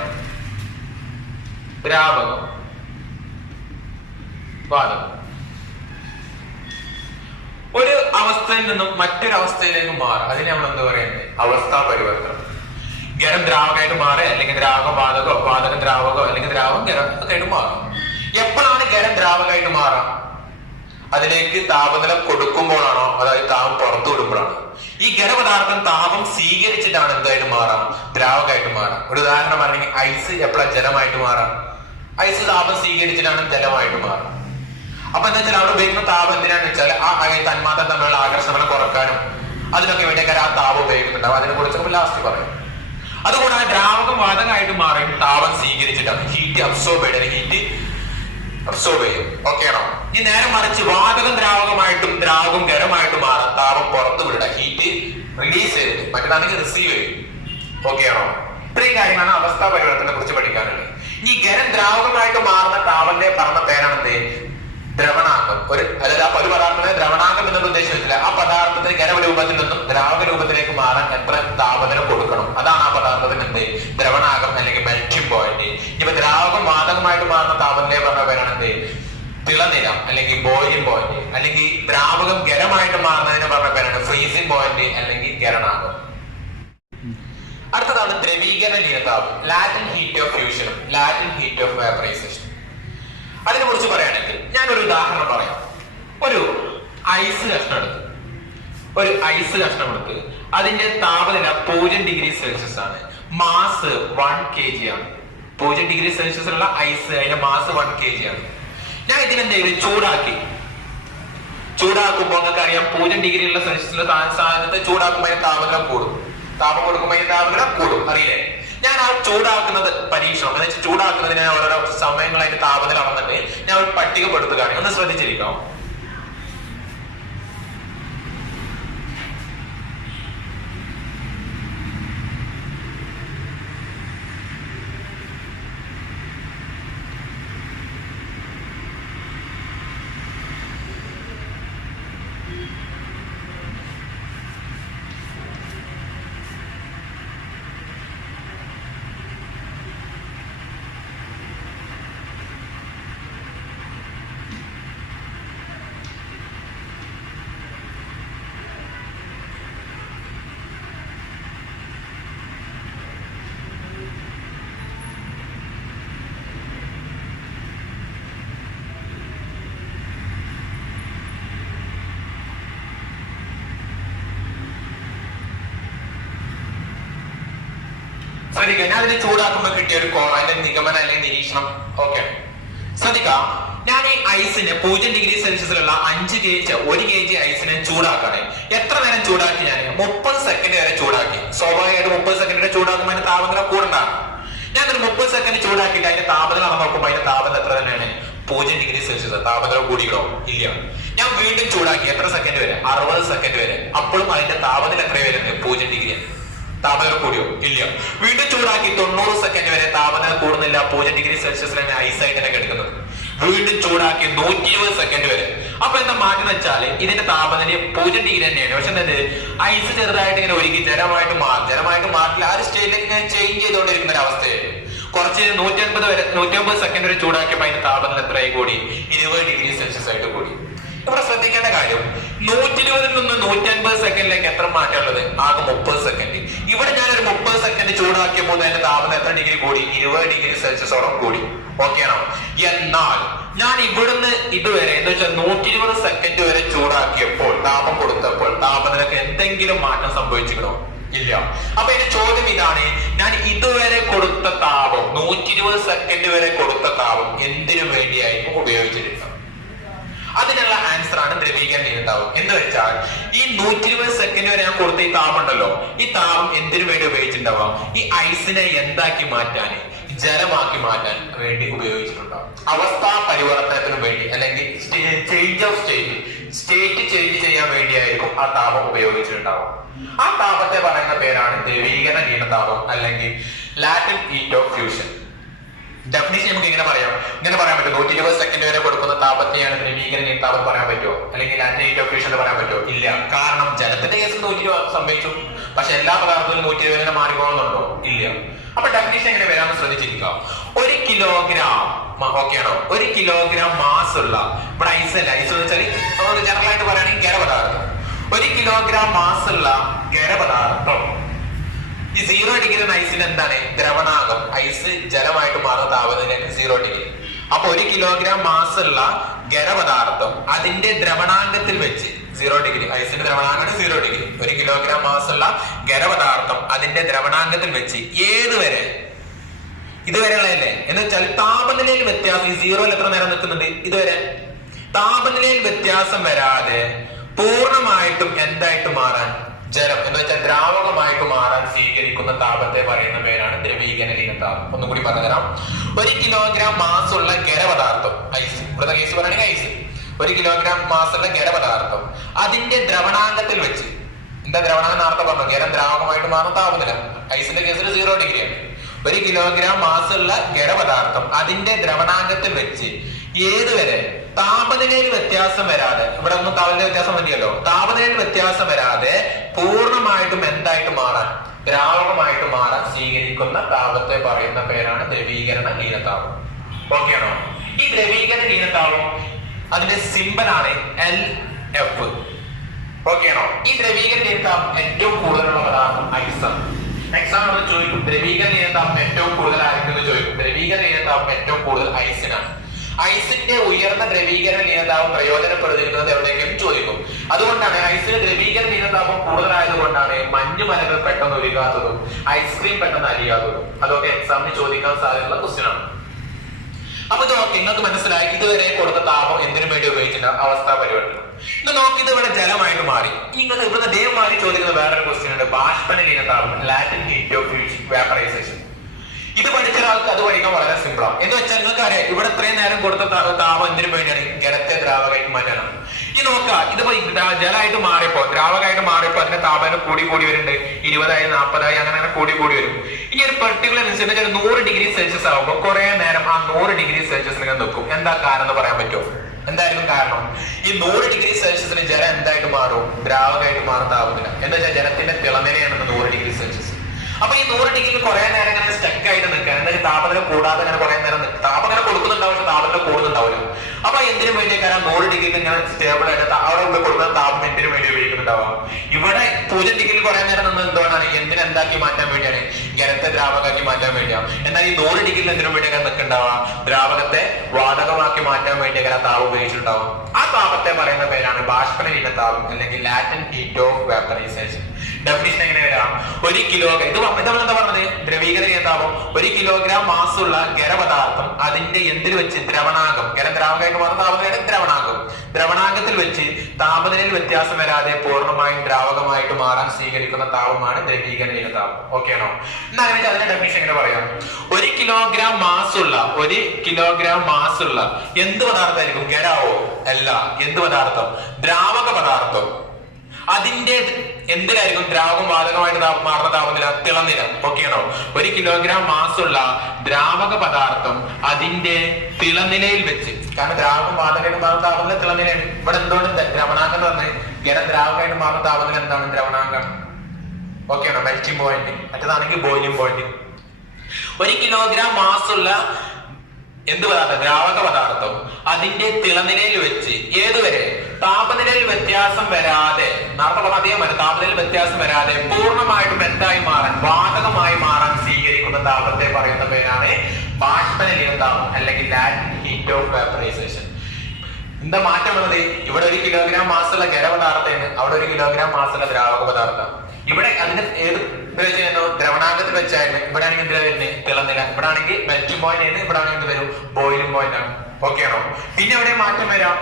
ദ്രാവകം, വാതകം. ഒരു അവസ്ഥയിൽ നിന്നും മറ്റൊരു അവസ്ഥയിലേക്ക് മാറുക, അതിനെ നമ്മൾ എന്താ പറയുന്നത്? അവസ്ഥാ പരിവർത്തനം. ഖരം ദ്രാവകമായിട്ട് മാറുക, അല്ലെങ്കിൽ ദ്രാവകം വാതകോ, വാതകം ദ്രാവകോ, അല്ലെങ്കിൽ ദ്രാവകം ഖരം ഒക്കെ ആയിട്ട് മാറും. എപ്പോഴാണ് ഖരം ദ്രാവകമായിട്ട് മാറുക? അതിലേക്ക് താപനില കൊടുക്കുമ്പോഴാണോ, അതായത് താപം പുറത്തു വിടുമ്പോഴാണോ? ഈ ഖരപദാർത്ഥം താപം സ്വീകരിച്ചിട്ടാണ് എന്തായിട്ട് മാറാം? ദ്രാവകമായിട്ട് മാറാം. ഒരു ഉദാഹരണം പറഞ്ഞെങ്കിൽ ഐസ് എപ്പോഴാണ് ജലമായിട്ട് മാറാം? ഐസ് താപം സ്വീകരിച്ചിട്ടാണ് ജലമായിട്ട് മാറാം. അപ്പൊ എന്താ വെച്ചാൽ അവിടെ ഉപയോഗിക്കുന്ന താപം എന്തിനാന്ന് വെച്ചാൽ ആ തന്മാത്രം തമ്മിലുള്ള ആകർഷണം കുറക്കാനും അതിനൊക്കെ വേണ്ടിയൊക്കെ ആ താപം ഉപയോഗിക്കുന്നുണ്ടാവും. അതിനെ കുറിച്ച് ലാസ്റ്റ് പറയും. അതുകൂടാതെ ദ്രാവകം വാതകമായിട്ട് മാറും താപം സ്വീകരിച്ചിട്ടാണ്. ഹീറ്റ് അബ്സോർബ് ചെയ്ത് ഹീറ്റ് അബ്സോർബ് ചെയ്യും. ഓക്കെ ആണോ? ഇനി നേരെ മറിച്ച് വാതകം ദ്രാവകമായിട്ടും ദ്രാവകം ഖരമായിട്ടും മാറാം താപം പുറത്തു വിടുക, ഹീറ്റ് റിലീസ് ചെയ്തിട്ട്, മറ്റേതാണെങ്കിൽ റിസീവ് ചെയ്യും. ഓക്കെ ആണോ? ഇത്രയും കാര്യങ്ങളാണ് അവസ്ഥാ പരിവർത്തനത്തെ കുറിച്ച് പഠിക്കാനുള്ളത്. ഈ ഖരം ദ്രാവകമായിട്ട് മാറുന്ന താപന്റെ പറഞ്ഞ പേരാണെന്ത്? ദ്രവണാങ്കം. അതായത് ആ ഒരു പദാർത്ഥത്തിന് ദ്രവണാങ്കം എന്നുള്ള ഉദ്ദേശം വെച്ചില്ല. ആ പദാർത്ഥത്തിന് ഖര രൂപത്തിൽ നിന്നും ദ്രാവക രൂപത്തിലേക്ക് മാറാൻ എത്ര താപനില കൊടുക്കണം, അതാണ് ആ പദാർത്ഥത്തിന് എന്ത്? ദ്രവണാങ്കം അല്ലെങ്കിൽ മെൽറ്റിംഗ് പോയിന്റ്. ഇപ്പൊ ദ്രാവകം വാതകമായിട്ട് മാറുന്ന താപനിലയെ പറഞ്ഞ പേരാണ് എന്ത്? തിളനില അല്ലെങ്കിൽ ബോയിലിംഗ് പോയിന്റ്. അല്ലെങ്കിൽ ദ്രാവകം ഖരമായിട്ട് മാറുന്നതിന് പറഞ്ഞ പേരാണ് ഫ്രീസിംഗ് പോയിന്റ് അല്ലെങ്കിൽ ഖരണാങ്കം. അടുത്തതാണ് ദ്രവീകരണ ലീനതാപം, ലാറ്റന്റ് ഹീറ്റ് ഓഫ് ഫ്യൂഷനും ലാറ്റന്റ് ഹീറ്റ് ഓഫ് വേപ്പറൈസേഷൻ. അതിനെ കുറിച്ച് പറയുകയാണെങ്കിൽ ഞാനൊരു ഉദാഹരണം പറയാം. ഒരു ഐസ് കഷ്ണം എടുത്ത് അതിന്റെ താപനില 0 ഡിഗ്രി സെൽഷ്യസ് ആണ്, മാസ് 1 kg ആണ്. 0 ഡിഗ്രി സെൽഷ്യസിലുള്ള ഐസ്, അതിന്റെ മാസ് 1 kg ആണ്. ഞാൻ ഇതിനെന്തെങ്കിലും ചൂടാക്കുമ്പോൾ നിങ്ങൾക്ക് അറിയാം 0 ഡിഗ്രിയുള്ള സെൽഷ്യസിലുള്ള സാധനത്തെ ചൂടാക്കുമ്പോൾ അതിന്റെ താപനില കൂടും, താപം കൊടുക്കുമ്പോൾ അതിന്റെ താപനില കൂടും, അറിയില്ലേ? ഞാൻ ആ ചൂടാക്കുന്നത് പരീക്ഷണം എന്ന് വെച്ചാൽ ചൂടാക്കുന്നതിന് ഓരോരോ സമയങ്ങൾ അതിന്റെ താപനില അളന്നിട്ട് ഞാൻ ഒരു പട്ടികപ്പെടുത്തുകയാണ്. ഒന്ന് ശ്രദ്ധിച്ചിരിക്കാം. ശ്രദ്ധിക്കുക, ഞാൻ അതിനെ ചൂടാക്കുമ്പോൾ കിട്ടിയ ഒരു അതിന്റെ നിഗമനം അല്ലെങ്കിൽ നിരീക്ഷണം. ഓക്കെ, ശ്രദ്ധിക്കാം. ഞാൻ ഈ ഐസിനെ 0 ഡിഗ്രി സെൽഷ്യസിലുള്ള 1 kg ഐസിനെ ചൂടാക്കണേ. എത്ര നേരം ചൂടാക്കി? ഞാൻ 30 സെക്കൻഡ് വരെ ചൂടാക്കി. സ്വാഭാവികമായിട്ട് 30 സെക്കൻഡ് വരെ ചൂടാക്കുമ്പോൾ അതിന്റെ താപനില കൂടണ്ടാണ്. ഞാനൊരു 30 സെക്കൻഡ് ചൂടാക്കിയിട്ട് അതിന്റെ താപനില നോക്കുമ്പോൾ അതിന്റെ താപനില എത്ര തന്നെയാണ്? 0 ഡിഗ്രി സെൽഷ്യസ്. താപനില കൂടിക്കണോ? ഇല്ല. ഞാൻ വീണ്ടും ചൂടാക്കി. എത്ര സെക്കൻഡ് വരെ? 60 സെക്കൻഡ് വരെ. അപ്പോഴും അതിന്റെ താപനില എത്ര വരുന്നത്? 0 ഡിഗ്രി. താപനില കൂടിയോ? ഇല്ല. വീണ്ടും ചൂടാക്കി 90 സെക്കൻഡ് വരെ താപനില കൂടുന്നില്ല, 0 ഡിഗ്രി സെൽഷ്യസിലാണ് ഐസായിട്ട് തന്നെ കിടക്കുന്നത്. വീണ്ടും ചൂടാക്കി 120 സെക്കൻഡ് വരെ. അപ്പൊ എന്താ മാറ്റം വെച്ചാല് ഇതിന്റെ താപനില 0 ഡിഗ്രി തന്നെയാണ്. പക്ഷെ എന്താ, ഐസ് ചെറുതായിട്ട് ഇങ്ങനെ ഒരുക്കി ജലമായിട്ട് മാറില്ല. ആ ഒരു സ്റ്റേജിലേക്ക് ഇങ്ങനെ ചേഞ്ച് ചെയ്തുകൊണ്ടിരിക്കുന്ന ഒരു അവസ്ഥയായിരുന്നു. കുറച്ച് 150 സെക്കൻഡ് വരെ ചൂടാക്കിയപ്പോ അതിന്റെ താപനില എത്രയായി കൂടി? 20 ഡിഗ്രി സെൽഷ്യസ് ആയിട്ട് കൂടി. ഇവിടെ ശ്രദ്ധിക്കേണ്ട കാര്യം, 120 നിന്ന് 150 സെക്കൻഡിലേക്ക് എത്ര മാറ്റമുള്ളത്? ആകെ 30 സെക്കൻഡ്. ഇവിടെ ഞാനൊരു 30 സെക്കൻഡ് ചൂടാക്കിയപ്പോൾ അതിന്റെ താപനില എത്ര ഡിഗ്രി കൂടി? 20 ഡിഗ്രി സെൽഷ്യസോളം കൂടി. ഓക്കെ ആണോ? എന്നാൽ ഞാൻ ഇവിടുന്ന് ഇതുവരെ എന്ന് വെച്ചാൽ 120 സെക്കൻഡ് വരെ ചൂടാക്കിയപ്പോൾ താപം കൊടുത്തപ്പോൾ താപനിലക്ക് എന്തെങ്കിലും മാറ്റം സംഭവിച്ചിരുന്നോ? ഇല്ല. അപ്പൊ എന്റെ ചോദ്യം ഇതാണ്, ഞാൻ ഇതുവരെ കൊടുത്ത താപം 120 സെക്കൻഡ് വരെ കൊടുത്ത താപം എന്തിനു വേണ്ടിയായിരിക്കും ഉപയോഗിച്ചിരുന്നത്? അതിനുള്ള ആൻസർ ആണ് ദ്രവീകരണ ലീനതാപം. എന്ന് വെച്ചാൽ ഈ 120 സെക്കൻഡ് വരെ ഞാൻ കൊടുത്ത ഈ താപം ഉണ്ടല്ലോ, ഈ താപം എന്തിനു വേണ്ടി ഉപയോഗിച്ചിട്ടുണ്ടാവാം? ഈ ഐസിനെ എന്താക്കി മാറ്റാൻ? ജലമാക്കി മാറ്റാൻ വേണ്ടി ഉപയോഗിച്ചിട്ടുണ്ടാവും. അവസ്ഥാ പരിവർത്തനത്തിന് വേണ്ടി അല്ലെങ്കിൽ ചേഞ്ച് ഓഫ് സ്റ്റേറ്റ് ചേഞ്ച് ചെയ്യാൻ വേണ്ടിയായിരിക്കും ആ താപം ഉപയോഗിച്ചിട്ടുണ്ടാവും. ആ താപത്തെ പറയുന്ന പേരാണ് ദ്രവീകരണ ലീനതാപം അല്ലെങ്കിൽ latent heat of fusion. Definition നമുക്ക് ഇങ്ങനെ പറയാൻ പറ്റും. 120 സെക്കൻഡ് വരെ കൊടുക്കുന്ന താപത്തെയാണ് ദ്രവീകരണ ലീനതാപം പറയാൻ പറ്റുമോ? അല്ലെങ്കിൽ ലാറ്റന്റ് ഹീറ്റ് ഓഫ് ഫ്യൂഷൻ എന്ന് പറയാൻ പറ്റുമോ? ഇല്ല. കാരണം ജലത്തിന്റെ കേസിൽ 120 സംഭവിച്ചു. പക്ഷെ എല്ലാ പദാർത്ഥത്തിലും 120 മാറിക്കോളുന്നുണ്ടോ? ഇല്ല. അപ്പൊ ഡെഫിനിഷൻ എങ്ങനെ വരാമെന്ന് ശ്രദ്ധിച്ചിരിക്കാം. 1 കിലോഗ്രാം ഓക്കെയാണോ? 1 കിലോഗ്രാം മാസ് ഉള്ള, ഇവിടെ ഐസ് എന്ന് വെച്ചാൽ നമുക്ക് ജനറൽ ആയിട്ട് പറയുകയാണെങ്കിൽ ഖരപദാർത്ഥം. 1 കിലോഗ്രാം മാസ് ഉള്ള ഖരപദാർത്ഥം ഈ 0 ഡിഗ്രി ഐസിന് എന്താണ്? ദ്രവണാങ്കം. ഐസ് ജലമായിട്ട് മാറുന്ന താപനിലയാണ് 0 ഡിഗ്രി. അപ്പൊ 1 കിലോഗ്രാം മാസ് ഉള്ള ഖരപദാർത്ഥം അതിന്റെ ദ്രവണാങ്കത്തിൽ വെച്ച് 0 ഡിഗ്രി, ഐസിന്റെ ദ്രവണാങ്കം 0 ഡിഗ്രി. 1 കിലോഗ്രാം മാസ് ഉള്ള ഖരപദാർത്ഥം അതിന്റെ ദ്രവണാങ്കത്തിൽ വെച്ച് ഏതുവരെ? ഇതുവരെയുള്ളതല്ലേ? എന്ന് വെച്ചാൽ താപനിലയിൽ വ്യത്യാസം ഈ 0ൽ എത്ര നേരം നിൽക്കുന്നുണ്ട്? ഇതുവരെ. താപനിലയിൽ വ്യത്യാസം വരാതെ പൂർണ്ണമായിട്ടും എന്തായിട്ട് മാറാൻ? ജലം എന്ന് വെച്ചാൽ ദ്രാവകമായിട്ട് മാറാൻ സ്വീകരിക്കുന്ന താപത്തെ പറയുന്ന പേരാണ് ദ്രവീകരണ താപം. ഒന്നും കൂടി പറഞ്ഞുതരാം. 1 കിലോഗ്രാം മാസ് ഉള്ള ഖരപദാർത്ഥം ഐസ്, ഇവിടുത്തെ കേസ് പറയുകയാണെങ്കിൽ ഐസ്, 1 കിലോഗ്രാം മാസ് ഉള്ള ഖരപദാർത്ഥം അതിന്റെ ദ്രവണാങ്കത്തിൽ വെച്ച്, എന്താ ദ്രവണാങ്കം നേരത്തെ പറഞ്ഞു, ഖരം ദ്രാവകമായിട്ട് മാറുന്ന താപനില, ഐസിന്റെ കേസിൽ 0 ഡിഗ്രിയാണ്. 1 കിലോഗ്രാം മാസ് ഉള്ള ഖരപദാർത്ഥം അതിന്റെ ദ്രവണാങ്കത്തിൽ വെച്ച് ഏതുവരെ താപനിലയിൽ വ്യത്യാസം വരാതെ, ഇവിടെ ഒന്നും താപനില വ്യത്യാസം മതിയല്ലോ, താപനിലയിൽ വ്യത്യാസം വരാതെ പൂർണ്ണമായിട്ടും എന്തായിട്ട് മാറാൻ, ദ്രാവകമായിട്ട് മാറാൻ സ്വീകരിക്കുന്ന താപത്തെ പറയുന്ന പേരാണ് ദ്രവീകരണ ലീനതാപം. ഓക്കെ ആണോ? ഈ ദ്രവീകരണ ലീനതാപം അതിന്റെ സിമ്പൽ ആണ് LF. ഓക്കെ ആണോ? ഈ ദ്രവീകരണ ലീനതാപം ഏറ്റവും കൂടുതലുള്ള പദാർത്ഥം ഐസാണ്. എക്സാം ചോദിക്കും ദ്രവീകരണ ലീനതാപം ഏറ്റവും കൂടുതൽ ആയിരിക്കും ചോദിക്കും. ദ്രവീകരണ ലീനതാപം ഏറ്റവും കൂടുതൽ ഐസിനാണ്. ഐസിന്റെ ഉയർന്ന ദ്രവീകരണ ലീനതാപം പ്രയോജനപ്പെടുത്തിയിരിക്കുന്നത് എവിടേക്കും ചോദിക്കും. അതുകൊണ്ടാണ് ഐസിന് ദ്രവീകരണ ലീനതാപം കൂടുതലായതുകൊണ്ടാണ് മഞ്ഞുമലകൾ പെട്ടെന്ന് ഉരുകാത്തതും ഐസ്ക്രീം പെട്ടെന്ന് അലിയാത്തതും. അതൊക്കെ എക്സാമിന് ചോദിക്കാൻ സാധ്യതയുള്ള ക്വസ്റ്റ്യൻ ആണ്. അപ്പൊ ഇതൊക്കെ നിങ്ങൾക്ക് മനസ്സിലായി. ഇതുവരെ കൊടുത്ത താപം എന്തിനു വേണ്ടി ഉപയോഗിക്കുന്ന അവസ്ഥാ പരിവർത്തനം. ഇത് നോക്കി, ഇത് ഇവിടെ ജലമായിട്ട് മാറി. നിങ്ങൾ ഇവിടെ ദയമാറി ചോദിക്കുന്ന വേറൊരു ക്വസ്റ്റ്യൻ ഉണ്ട്, ബാഷ്പന ലീനതാപം, ലാറ്റന്റ് ഹീറ്റ് ഓഫ് വേപ്പറൈസേഷൻ. ഇത് പഠിച്ച ഒരാൾക്ക് അത് പഠിക്കാൻ വളരെ സിമ്പിളാണ്. എന്ന് വെച്ചാൽ നിങ്ങൾക്ക് അറിയാം, ഇവിടെ ഇത്രയും നേരം കൊടുത്ത താപം എന്തിനു വേണ്ടിയാണ്? ഖരത്തെ ദ്രാവകമായിട്ട് മാറ്റാനാണ്. ഈ നോക്കുക, ഇതിപ്പോ ജലമായിട്ട് മാറിയപ്പോ, ദ്രാവകമായിട്ട് മാറിയപ്പോ അതിന്റെ താപനില കൂടി വരുന്നുണ്ട്. 20 40 അങ്ങനെ കൂടി വരും. ഇനി ഒരു പെർട്ടിക്കുലർ ഇൻസിഡന്റ് 100 ഡിഗ്രി സെൽഷ്യസ് ആകുമ്പോൾ കുറെ നേരം ആ 100 ഡിഗ്രി സെൽഷ്യസിൽ നിൽക്കും. എന്താ കാരണം എന്ന് പറയാൻ പറ്റുമോ? എന്തായിരുന്നു കാരണം? ഈ 100 ഡിഗ്രി സെൽഷ്യസിന് ജലം എന്തായിട്ട് മാറും? ദ്രാവകമായിട്ട് മാറുന്ന താപനില. എന്താ വെച്ചാൽ ജലത്തിന്റെ തിളനിലയാണ് 100 ഡിഗ്രി സെൽഷ്യസ്. അപ്പൊ ഈ 100 ഡിഗ്രിയിൽ കുറെ നേരം ഇങ്ങനെ സ്റ്റക്ക് ആയിട്ട് നിൽക്കുക. എന്താ വെച്ചാൽ താപനില കൂടാതെ അങ്ങനെ കുറെ നേരം താപം ഇങ്ങനെ കൊടുക്കുന്നുണ്ടാവും, പക്ഷെ താപനില കൂടുന്നുണ്ടാവില്ല. അപ്പൊ എന്തിനു വേണ്ടിയൊക്കെ 100 ഡിഗ്രിയിൽ ഇങ്ങനെ സ്റ്റേബിൾ ആയിട്ട് അവിടെ ഇവിടെ കൊടുക്കുന്ന താപം എന്തിനു വേണ്ടി ഉപയോഗിക്കുന്നുണ്ടാവാം? ഇവിടെ 0 ഡിഗ്രിയിൽ കുറെ നേരം നിന്ന് എന്തുകൊണ്ടാണ്? എന്തിനെന്താക്കി മാറ്റാൻ വേണ്ടിയാണ്? ഖരത്തെ ദ്രാവകമാക്കി മാറ്റാൻ വേണ്ടിയാണ്. എന്നാൽ ഈ 100 ഡിഗ്രിയിൽ എന്തിനു വേണ്ടിയൊക്കെ നിൽക്കുന്നുണ്ടാവാം? ദ്രാവകത്തെ വാതകമാക്കി മാറ്റാൻ വേണ്ടിയൊക്കെ ആ താപം ഉപയോഗിച്ചിട്ടുണ്ടാവും. ആ താപത്തെ പറയുന്ന പേരാണ് ബാഷ്പന ലീനതാപം അല്ലെങ്കിൽ latent heat of vaporisation. Definition എങ്ങനെ വരാം? 1 കിലോഗ്രാം, ഇത് നമ്മൾ എന്താ പറഞ്ഞത്? ദ്രവീകരണ ലീനതാപം. 1 കിലോഗ്രാം മാസ് ഉള്ള ഖരപദാർത്ഥം അതിന്റെ എന്തിൽ വെച്ച് ദ്രവണാങ്കം, ഖരം ദ്രാവകമായിട്ട് മാറുന്ന താപനിലയുടെ ദ്രവണാങ്കത്തിൽ വെച്ച് താപനിലയിൽ വ്യത്യാസം വരാതെ പൂർണ്ണമായും ദ്രാവകമായിട്ട് മാറാൻ സ്വീകരിക്കുന്ന താപമാണ് ദ്രവീകരണ ലീനതാപം. ഓക്കെ ആണോ? എന്നാലും അതിന്റെ ഡെഫിനിഷൻ എങ്ങനെ പറയാം? 1 കിലോഗ്രാം മാസ് ഉള്ള എന്ത് പദാർത്ഥമായിരിക്കും? ഖരാവോ? അല്ല. എന്ത് പദാർത്ഥം? ദ്രാവക പദാർത്ഥം. അതിന്റെ എന്തിനായിരിക്കും ദ്രാവകം വാതകമായിട്ട് മാറുന്ന താപനില? തിളനില. ഓക്കെ ആണോ? 1 കിലോഗ്രാം മാസ് ഉള്ള ദ്രാവക പദാർത്ഥം അതിന്റെ തിളനിലയിൽ വെച്ച്, കാരണം ദ്രാവകം വാതകമായിട്ട് മാറുന്ന താപനില തിളനിലയാണ്. ഇവിടെ എന്തുകൊണ്ട് ദ്രവണാങ്കം എന്ന് പറഞ്ഞാൽ ഖരം ദ്രാവകമായിട്ട് മാറുന്ന താപനില എന്താണ്? ദ്രവണാങ്കം. ഓക്കെ ആണോ? Melting point. മറ്റേതാണെങ്കിൽ ബോയിലിംഗ് പോയിന്റ്. 1 കിലോഗ്രാം മാസ് ഉള്ള എന്ത് പദാർത്ഥം? ദ്രാവക പദാർത്ഥം അതിന്റെ തിളനിലയിൽ വെച്ച് ഏതുവരെ? താപനിലയിൽ വ്യത്യാസം വരാതെ, നേരത്തെ പറഞ്ഞ അതേ മതി, താപനിലയിൽ വ്യത്യാസം വരാതെ പൂർണ്ണമായിട്ടും എന്തായി മാറാൻ? വാതകമായി മാറാൻ സ്വീകരിക്കുന്ന താപത്തെ പറയുന്ന പേരാണ് ബാഷ്പന ലീനതാപം അല്ലെങ്കിൽ ലാറ്റന്റ് ഹീറ്റ് ഓഫ് വേപ്പറൈസേഷൻ. എന്താ മാറ്റം വന്നത്? ഇവിടെ 1 കിലോഗ്രാം മാസുള്ള ഖരപദാർത്ഥമാണ്, അവിടെ 1 കിലോഗ്രാം മാസുള്ള ദ്രാവക പദാർത്ഥം. ഇവിടെ അതിന്റെ ഏത് ദ്രവണാങ്കത്തിൽ വെച്ചായിരുന്നു. ഇവിടെ ആണെങ്കിൽ എന്തിനാ വരുന്നത്? തിളനില. ഇവിടെ ആണെങ്കിൽ മെൽറ്റിംഗ് പോയിന്റ് ആയിരുന്നു, ഇവിടെ ആണെങ്കിൽ എന്ത് വരും? ബോയിലിംഗ് പോയിന്റ് ആണ്. ഓക്കെ ആണോ? പിന്നെ എവിടെ മാറ്റം വരാം?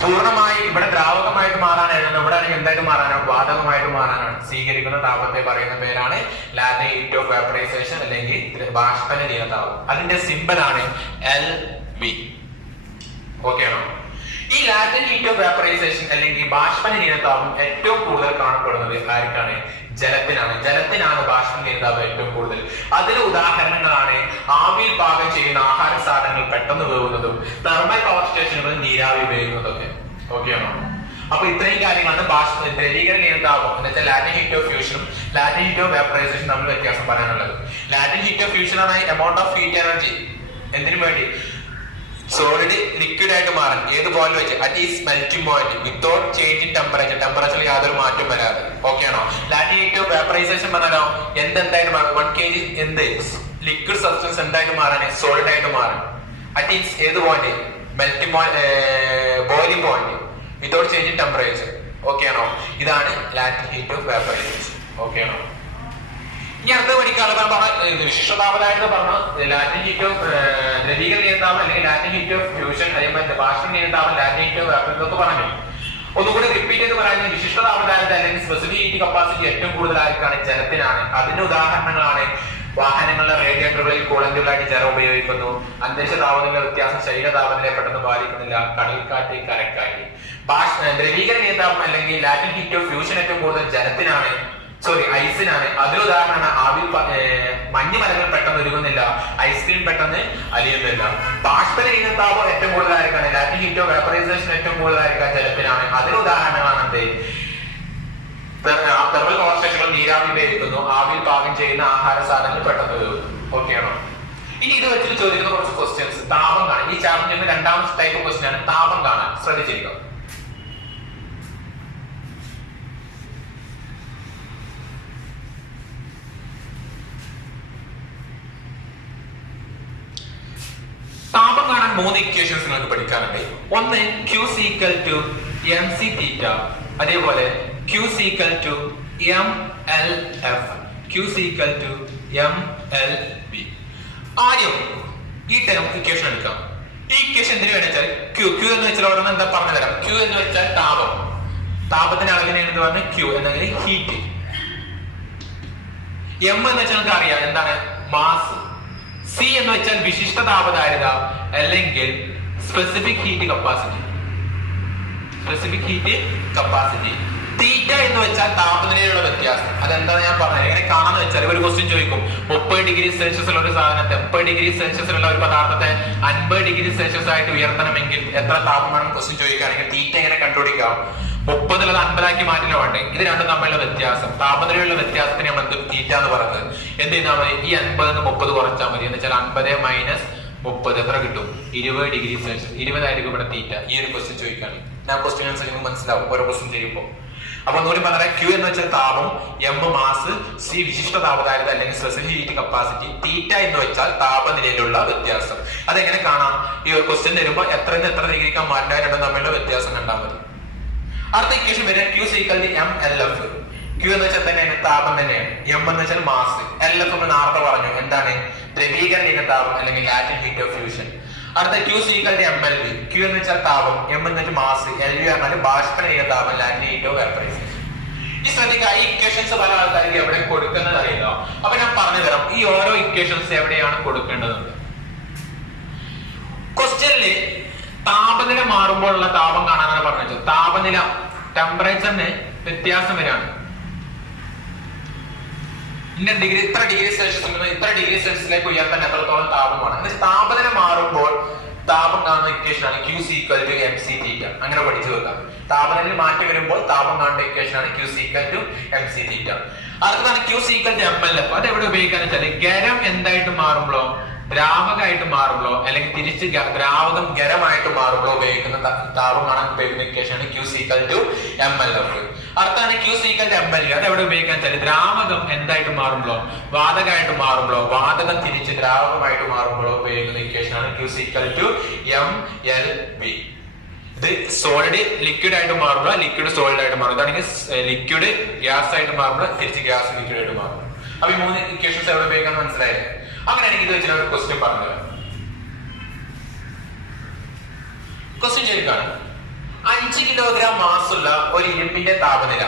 പൂർണ്ണമായി ഇവിടെ ദ്രാവകമായിട്ട് മാറാനായിരുന്നു, ഇവിടെ ആണെങ്കിൽ എന്തായിട്ട് മാറാനാണ്? വാതകമായിട്ട് മാറാനാണ് സ്വീകരിക്കുന്ന താപത്തെ പറയുന്ന പേരാണ് ലാറ്റന്റ് ഹീറ്റ് ഓഫ് വേപ്പറൈസേഷൻ അല്ലെങ്കിൽ ബാഷ്പന ലീനതാപം. അതിന്റെ സിമ്പൽ ആണ് LV. ഓക്കെ ആണോ? ഈ ലാറ്റന്റ് ഹീറ്റ് ഓഫ് വേപ്പറൈസേഷൻ അല്ലെങ്കിൽ ബാഷ്പന ലീനതാപം ഏറ്റവും കൂടുതൽ കാണപ്പെടുന്നത് ആർക്കാണ്? ജലത്തിനാണ് ബാഷ്പന ലീനതാപം ഏറ്റവും കൂടുതൽ. അതിന് ഉദാഹരണങ്ങളാണ് ആവിയിൽ പാകം ചെയ്യുന്ന ആഹാര സാധനങ്ങൾ പെട്ടെന്ന് വേവുന്നതും തെർമൽ പവർ സ്റ്റേഷനുകൾ നീരാവി ഉപയോഗിക്കുന്നതൊക്കെ. ഓക്കെ ആണോ? അപ്പൊ ഇത്രയും കാര്യങ്ങളാണ് ദ്രവീകരണ ലീനതാപം എന്ന് വെച്ചാൽ ലാറ്റന്റ് ഹീറ്റ് ഓഫ് ഫ്യൂഷനും ലാറ്റന്റ് ഹീറ്റ് ഓഫ് വേപ്പറൈസേഷൻ തമ്മിൽ വ്യത്യാസം പറയാനുള്ളത്. ലാറ്റന്റ് ഹീറ്റ് ഓഫ് ഫ്യൂഷൻ ആണ് എമൗണ്ട് ഓഫ് ഹീറ്റ് എനർജി എന്തിനു വേണ്ടി? സോളിഡ് ലിക്വിഡ് ആയിട്ട് മാറാൻ ഏത് പോയിന്റ് വെച്ച്? At is melting point without change in ടെമ്പറേച്ചറിൽ യാതൊരു മാറ്റം വരാതെ. ഓക്കെ ആണോ? ലാറ്റന്റ് ഹീറ്റ് ഓഫ് വേപ്പറൈസേഷൻ പറഞ്ഞാലോ എന്തായിട്ട് മാറും? 1 kg എന്ത് ലിക്വിഡ് സബ്സ്റ്റൻസ് എന്തായിട്ട് മാറാൻ? സോളിഡ് ആയിട്ട് മാറും. അറ്റ് ഈസ് ഏത് point? Melting point, boiling point without change in temperature. Okay ആണോ? ഇതാണ് latent heat of vaporisation. Okay ആണോ? ഇനി അടുത്ത പഠിക്കാനുള്ളത് വിശിഷ്ടതാപമായിട്ട് പറഞ്ഞു ലാറ്റന്റ് ഹീറ്റ് ഓഫ് ദ്രവീകരണ ലീനതാപം അല്ലെങ്കിൽ ലാറ്റന്റ് ഹീറ്റ് ഓഫ് ഫ്യൂഷൻ, അതേപോലെ ബാഷ്പന ലീനതാപം, ലാറ്റന്റ് ഹീറ്റ് ഓഫ് വേപ്പർ, ഇതൊക്കെ പറഞ്ഞു. ഒന്നുകൂടി റിപ്പീറ്റ് ചെയ്ത് പറയുന്നത് വിശിഷ്ട താപനില അല്ലെങ്കിൽ സ്പെസിഫിക് ഹീറ്റ് കപ്പാസിറ്റി ഏറ്റവും കൂടുതലായിരിക്കാണ് ജലത്തിനാണ്. അതിന്റെ ഉദാഹരണങ്ങളാണ് വാഹനങ്ങളുടെ റേഡിയേറ്ററുകളിൽ കൂളന്റുകളായിട്ട് ജലം ഉപയോഗിക്കുന്നു, അന്തരീക്ഷ താപനില വ്യത്യാസം ശരീര താപനിലയെ പെട്ടെന്ന് ബാധിക്കുന്നില്ല, കടൽക്കാറ്റ്, കരക്കാറ്റ്. ദ്രവീകരണ താപം അല്ലെങ്കിൽ ലാറ്റന്റ് ഹീറ്റ് ഓഫ് ഫ്യൂഷൻ ഏറ്റവും കൂടുതൽ ജലത്തിനാണ്, ഐസിനാണ്. അതിന് ഉദാഹരണമാണ് ആവിൽ മഞ്ഞുമലകൾ പെട്ടെന്ന് ഉരുകുന്നില്ല, ഐസ്ക്രീം പെട്ടെന്ന് അലിയുന്നില്ല. ബാഷ്പീകരണ താപം ഏറ്റവും കൂടുതലായിരിക്കാണ്, ലാറ്റന്റ് ഹീറ്റ് ഓഫ് വേപ്പറൈസേഷൻ ഏറ്റവും കൂടുതലായിരിക്കാൻ ജലത്തിനാണ്. അതിന് ഉദാഹരണമാണ് എന്ത്? തെർമൽ പവർ സ്റ്റേഷനുകൾ നീരാവി ഉപയോഗിക്കുന്നു, ആവിയിൽ പാകം ചെയ്യുന്ന ആഹാര സാധനങ്ങൾ പെട്ടെന്ന് ഉപയോഗിക്കുന്നു. ഓക്കെ ആണോ? ഇനി ഇത് വെച്ചിട്ട് ചോദിക്കുന്ന കുറച്ച് ക്വസ്റ്റ്യൻസ്. താപം കാണാൻ ഈ ചാപ്റ്ററിന്റെ രണ്ടാമത്തെ ടൈപ്പ് ക്വസ്റ്റ്യൻ ആണ് താപം കാണാൻ. ശ്രദ്ധിച്ചിരിക്കുക. താപം കാണാൻ 3 ഇക്വേഷൻസ് നിങ്ങൾക്ക് പഠിക്കാനുണ്ട്. ഒന്ന് Q equal to mc theta, അതേപോലെ Q equal to mLF, Q equal to mLB. ആദ്യം ഈ ടേം ഇക്വേഷൻ എടുക്കാം. ഈ ഇക്വേഷൻ എന്തിനു വേണമെച്ചാൽ Q എന്ന് വെച്ചാൽ ഓരോന്ന് എന്താ പറഞ്ഞു തരാം. Q എന്ന് വെച്ചാൽ താപം, താപത്തിന്റെ അളവിനെ എന്ന് പറഞ്ഞ Q എന്നെങ്കിൽ ഹീറ്റ്. M എന്ന് വെച്ചാൽ നമുക്ക് അറിയാം എന്താണ്? മാസ്. C എന്ന് വെച്ചാൽ വിശിഷ്ട താപധാരിത അല്ലെങ്കിൽ specific heat capacity, specific heat capacity. Theta എന്ന് വെച്ചാൽ താപനിലയിലുള്ള വ്യത്യാസം. അതെന്താണ് ഞാൻ പറഞ്ഞത്? എങ്ങനെ കാണാന്ന് വെച്ചാൽ ഒരു ക്വസ്റ്റ്യൻ ചോദിക്കും, 30 ഡിഗ്രി സെൽഷ്യസിലുള്ള ഒരു സാധനത്തെ 30 ഡിഗ്രി സെൽഷ്യസിലുള്ള ഒരു പദാർത്ഥത്തെ 50 ഡിഗ്രി സെൽഷ്യസ് ആയിട്ട് ഉയർത്തണമെങ്കിൽ എത്ര താപം വേണം ക്വസ്റ്റ്യൻ ചോദിക്കുകയാണെങ്കിൽ തീറ്റ എങ്ങനെ കണ്ടുപിടിക്കാം? 30 50 മാറ്റില്ല വേണ്ടേ? ഇത് രണ്ടും തമ്മിലുള്ള വ്യത്യാസം, താപനിലയുള്ള വ്യത്യാസത്തിന് നമ്മൾ എന്ത് തീറ്റ എന്ന് പറയുന്നത്. എന്ത് ചെയ്താൽ മതി? ഈ 50 30 കുറച്ചാൽ മതി. എന്ന് വെച്ചാൽ 50 മൈനസ് 30 എത്ര കിട്ടും? 20 ഡിഗ്രി സെൽഷ്യസ്. 20 ആയിരിക്കും ഇവിടെ തീറ്റ. ഈ ഒരു ക്വസ്റ്റ്യൻ ചോദിക്കുകയാണ്. ഞാൻ ക്വസ്റ്റ്യൻ ആൻസർ നിങ്ങൾക്ക് മനസ്സിലാവും ഓരോ ക്വസ്റ്റ്യൻ ചെയ്യുമ്പോൾ. അപ്പൊ ഒന്നുകൂടി പറഞ്ഞാൽ Q എന്ന് വെച്ചാൽ താപം, M മാസ്, C വിശിഷ്ട താപധാരിത അല്ലെങ്കിൽ സ്പെസിഫിക് ഹീറ്റ് കപ്പാസിറ്റി, തീറ്റ എന്ന് വെച്ചാൽ താപനിലയിലുള്ള വ്യത്യാസം. അതെങ്ങനെ കാണാം? ഈ ഒരു ക്വസ്റ്റ്യൻ തരുമ്പോൾ എത്ര ഡിഗ്രിക്കാൻ മാറ്റാൻ രണ്ടും തമ്മിലുള്ള വ്യത്യാസം കണ്ടാൽ മതി. അടുത്ത ഇക്വേഷൻ വരെ Q equal to mLF. Q എന്ന് വെച്ചാൽ തന്നെയാണ് താപം തന്നെയാണ്, M എന്ന് വെച്ചാൽ മാസ്, LF എന്ന് നേരത്തെ പറഞ്ഞു എന്താണ്? ദ്രവീകരണ താപം അല്ലെങ്കിൽ ലാറ്റന്റ് ഹീറ്റ് ഓഫ് ഫ്യൂഷൻ. അടുത്ത Q equal to mLB. Q എന്ന് വെച്ചാൽ താപം, M എന്ന് വെച്ചാൽ മാസ്, LV പറഞ്ഞാൽ ബാഷ്പീകരണ താപം, ലാറ്റന്റ് ഹീറ്റ് ഓഫ് വേപ്പറൈസേഷൻ. ഈ ശ്രദ്ധിക്കുക, ഈ ഇക്വേഷൻസ് പല ആൾക്കാർക്ക് എവിടെ കൊടുക്കുന്നത് അറിയില്ല. അപ്പൊ ഞാൻ പറഞ്ഞു തരാം ഈ ഓരോ ഇക്വേഷൻസ് എവിടെയാണ് കൊടുക്കേണ്ടതെന്ന്. ക്വസ്റ്റ്യനില് താപനില മാറുമ്പോഴുള്ള താപം കാണാനാണ് പറഞ്ഞത്. താപനില ടെമ്പറേച്ചറിന് വ്യത്യാസം വരാണ്. ഇന്ന ഡിഗ്രി ഇത്ര ഡിഗ്രി സെൽഷ്യസ് ഇത്ര ഡിഗ്രി സെൽഷ്യസിലേക്ക് ഉയർത്താൻ എത്രത്തോളം താപമാണ്. താപനില മാറുമ്പോൾ താപം കാണുന്ന ഇക്വേഷൻ ആണ് Q ഈക്വൽ ടു mc തീറ്റ. അങ്ങനെ പഠിച്ചു വെക്കാം. താപനില മാറ്റം വരുമ്പോൾ താപം കാണുന്ന ഇക്വേഷൻ ആണ് Q ഈക്വൽ ടു mc തീറ്റ. അടുത്തതാണ് Q ഈക്വൽ ടു mLF. അത് എവിടെ ഉപയോഗിക്കാന്ന് വെച്ചാൽ ഖരം എന്തായിട്ട് മാറുമ്പോഴോ ദ്രാവകമായിട്ട് മാറുമ്പോഴോ അല്ലെങ്കിൽ തിരിച്ച് ദ്രാവകം ഖരമായിട്ട് മാറുമ്പോഴോ ഉപയോഗിക്കുന്ന താപം കാണാൻ ഉപയോഗിക്കുന്ന ഇക്വേഷൻ ആണ് Q ഈക്വൽ ടു mLF. അടുത്താണ് Q ഈക്വൽ ടു mLB. അത് എവിടെ ഉപയോഗിക്കാൻ വെച്ചാൽ ദ്രാവകം എന്തായിട്ട് മാറുമ്പോഴോ വാതകമായിട്ട് മാറുമ്പോഴോ വാതകം തിരിച്ച് ദ്രാവകമായിട്ട് മാറുമ്പോഴോ ഉപയോഗിക്കുന്ന ഇക്വേഷൻ ആണ് Q ഈക്വൽ ടു mLB. ഇത് സോളിഡ് ലിക്വിഡ് ആയിട്ട് മാറുമ്പോൾ ലിക്വിഡ് സോളിഡ് ആയിട്ട് മാറും. ഇതാണെങ്കിൽ ലിക്വിഡ് ഗ്യാസ് ആയിട്ട് മാറുമ്പോൾ തിരിച്ച് ഗ്യാസ് ലിക്വിഡ് ആയിട്ട് മാറും. അപ്പൊ ഈ 3 ഇക്വേഷൻസ് എവിടെ ഉപയോഗിക്കാൻ മനസ്സിലായില്ലേ? അങ്ങനെയാണെങ്കിൽ ഇത് വെച്ചിട്ട് ഒരു ക്വസ്റ്റ്യൻ പറഞ്ഞു. ക്വസ്റ്റ്യൻ ചോദിക്കാണ് 5 കിലോഗ്രാം മാസുള്ള ഒരു ഇരുമ്പിന്റെ താപനില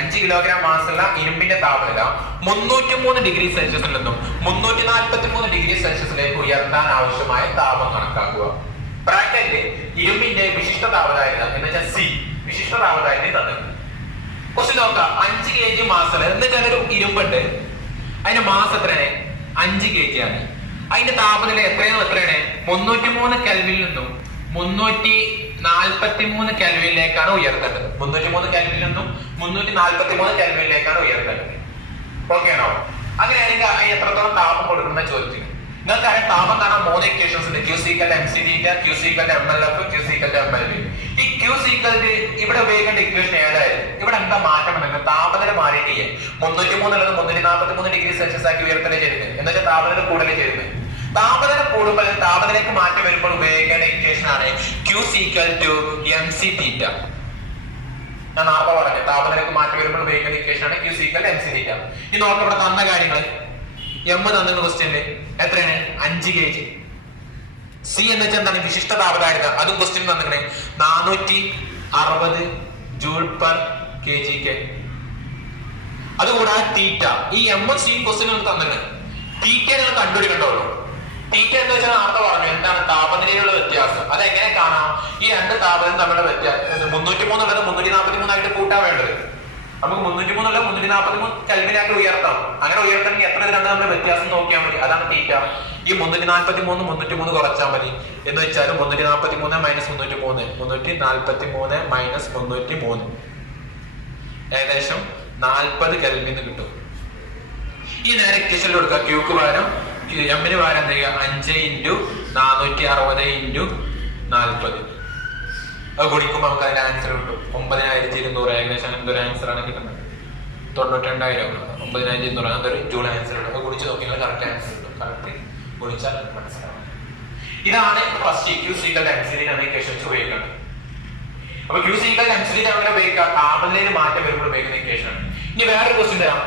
5 കിലോഗ്രാം മാസുള്ള ഇരുമ്പിന്റെ താപനില 303 ഡിഗ്രി സെൽഷ്യസിൽ നിന്നും 343 ഡിഗ്രി സെൽഷ്യസിലേക്ക് ഉയർത്താൻ ആവശ്യമായ താപം കണക്കാക്കുക. ബ്രാക്കറ്റിൽ ഇരുമ്പിന്റെ വിശിഷ്ട താപധാരിത എന്ന് വെച്ചാൽ C വിശിഷ്ട താപധാരിത തന്നത്. ക്വസ്റ്റ്യൻ നോക്കാം. 5 kg മാസുള്ള എന്ന് വെച്ചാൽ ഒരു ഇരുമ്പുണ്ട്, അതിന്റെ മാസ് എത്രയാണ്? 5 kg ആണ്. അതിന്റെ താപനില എത്രയാണ്? 303 കെൽവിനിൽ നിന്നും 343 കെൽവിനിലേക്കാണ് ഉയർത്തേണ്ടത്. 303 കെൽവിനിൽ നിന്നും 343 കെൽവിനിലേക്കാണ് ഉയർത്തേണ്ടത്. ഓക്കെ ആണോ? അങ്ങനെയാണെങ്കിൽ അതിന് എത്രത്തോളം താപം കൊടുക്കുന്ന ചോദിച്ചു. നിങ്ങൾക്ക് താപം കാണാൻ 3 ഇക്വേഷൻസ് ഉണ്ട്. Q equal to mc theta, Q equal to mLF, Q equal to mLB. ഈ Q ഈക്വൽ ടു ഇവിടെ ഉപയോഗിക്കേണ്ട ഇക്വേഷൻ ഏതായാലും ഇവിടെ എന്താ മാറ്റം ഉണ്ടെങ്കിൽ താപനില മാറിയിട്ടില്ല. 303 ഉള്ളത് 343 ഡിഗ്രി സെൽഷ്യസ് ആക്കി ഉയർത്തലേ ചെയ്യുന്നത്. എന്ന് വെച്ചാൽ താപനില കൂടുതലേ ചെയ്യുന്നത്. താപനില കൂടുമ്പോൾ താപനിലയ്ക്ക് മാറ്റം വരുമ്പോൾ ഉപയോഗിക്കേണ്ട ഇക്വേഷൻ ആണ് Q ഈക്വൽ ടു mc തീറ്റ. ഞാൻ നേരത്തെ പറഞ്ഞു താപനിലയ്ക്ക് മാറ്റം വരുമ്പോൾ ഉപയോഗിക്കേണ്ട ഇക്വേഷൻ ആണ് Q ഈക്വൽ ടു mc തീറ്റ. ഈ നോക്കാം ഇവിടെ തന്ന കാര്യങ്ങൾ. M തന്നിരുന്ന ക്വസ്റ്റ്യനില് എത്രയാണ്? 5 kg. C എന്ന് വെച്ചാൽ എന്താണ്? വിശിഷ്ട താപധാരിത. അതും ക്വസ്റ്റ്യൻ തന്നിട്ടുണ്ട് 460 joule per K G K. അതുകൂടാതെ തീറ്റ, ഈ എം എസ് സി ക്വസ്റ്റ്യൻ നമുക്ക് തന്നിട്ടുണ്ട്. തീറ്റ നിങ്ങൾ കണ്ടുപിടിക്കണ്ടല്ലോ. തീറ്റ എന്ന് വെച്ചാൽ നേരത്തെ പറഞ്ഞു എന്താണ് താപനിലയിലുള്ള വ്യത്യാസം. അതെങ്ങനെ കാണാം? ഈ രണ്ട് താപനില തമ്മിലുള്ള വ്യത്യാസം 303 ഉള്ളത് 343 ആയിട്ട് കൂട്ടാൻ വേണ്ടത്. നമുക്ക് 303 ഉള്ളത് 343 കെൽവിനാക്കി ഉയർത്താം. അങ്ങനെ ഉയർത്തണമെങ്കിൽ എത്ര രണ്ട് തമ്മിലുള്ള വ്യത്യാസം നോക്കിയാൽ മതി. അതാണ് തീറ്റ. ഈ 343 303 കുറച്ചാൽ മതി. എന്ന് വെച്ചാൽ 343 മൈനസ് 303 343 മൈനസ് 303 ഏകദേശം 40 കെൽവിന് കിട്ടും. ഈ നേരെ ഇക്വേഷനിൽ കൊടുക്കുക. ക്യൂക്ക് പകരം എമ്മിന് പകരം എന്ത് ചെയ്യുക? 5 × 460 × 40. അത് ഗുണിക്കുമ്പോൾ നമുക്ക് അതിന്റെ ആൻസർ കിട്ടും 9200. ഏകദേശം എന്തൊരു ആൻസർ ആണ് കിട്ടുന്നത്? 92,000. 9200 അതൊരു ജൂൾ ആൻസർ കിട്ടും. അത് ഗുണിച്ച് നോക്കിയാൽ കറക്റ്റ് ആൻസർ കിട്ടും. കറക്റ്റ് ഗുണിച്ചാൽ മനസ്സിലാവും. ഇതാണ് ഫസ്റ്റ് Q = MC ആണ് ഇക്വേഷൻസ് ഉപയോഗിക്കുന്നത്. അപ്പൊ Q = MC അങ്ങനെ ഉപയോഗിക്കാം. താപനിലയിൽ മാറ്റം വരുമ്പോൾ ഉപയോഗിക്കുന്ന ഇക്വേഷൻ ആണ്. ഇനി വേറൊരു ക്വസ്റ്റ്യൻ തരാം.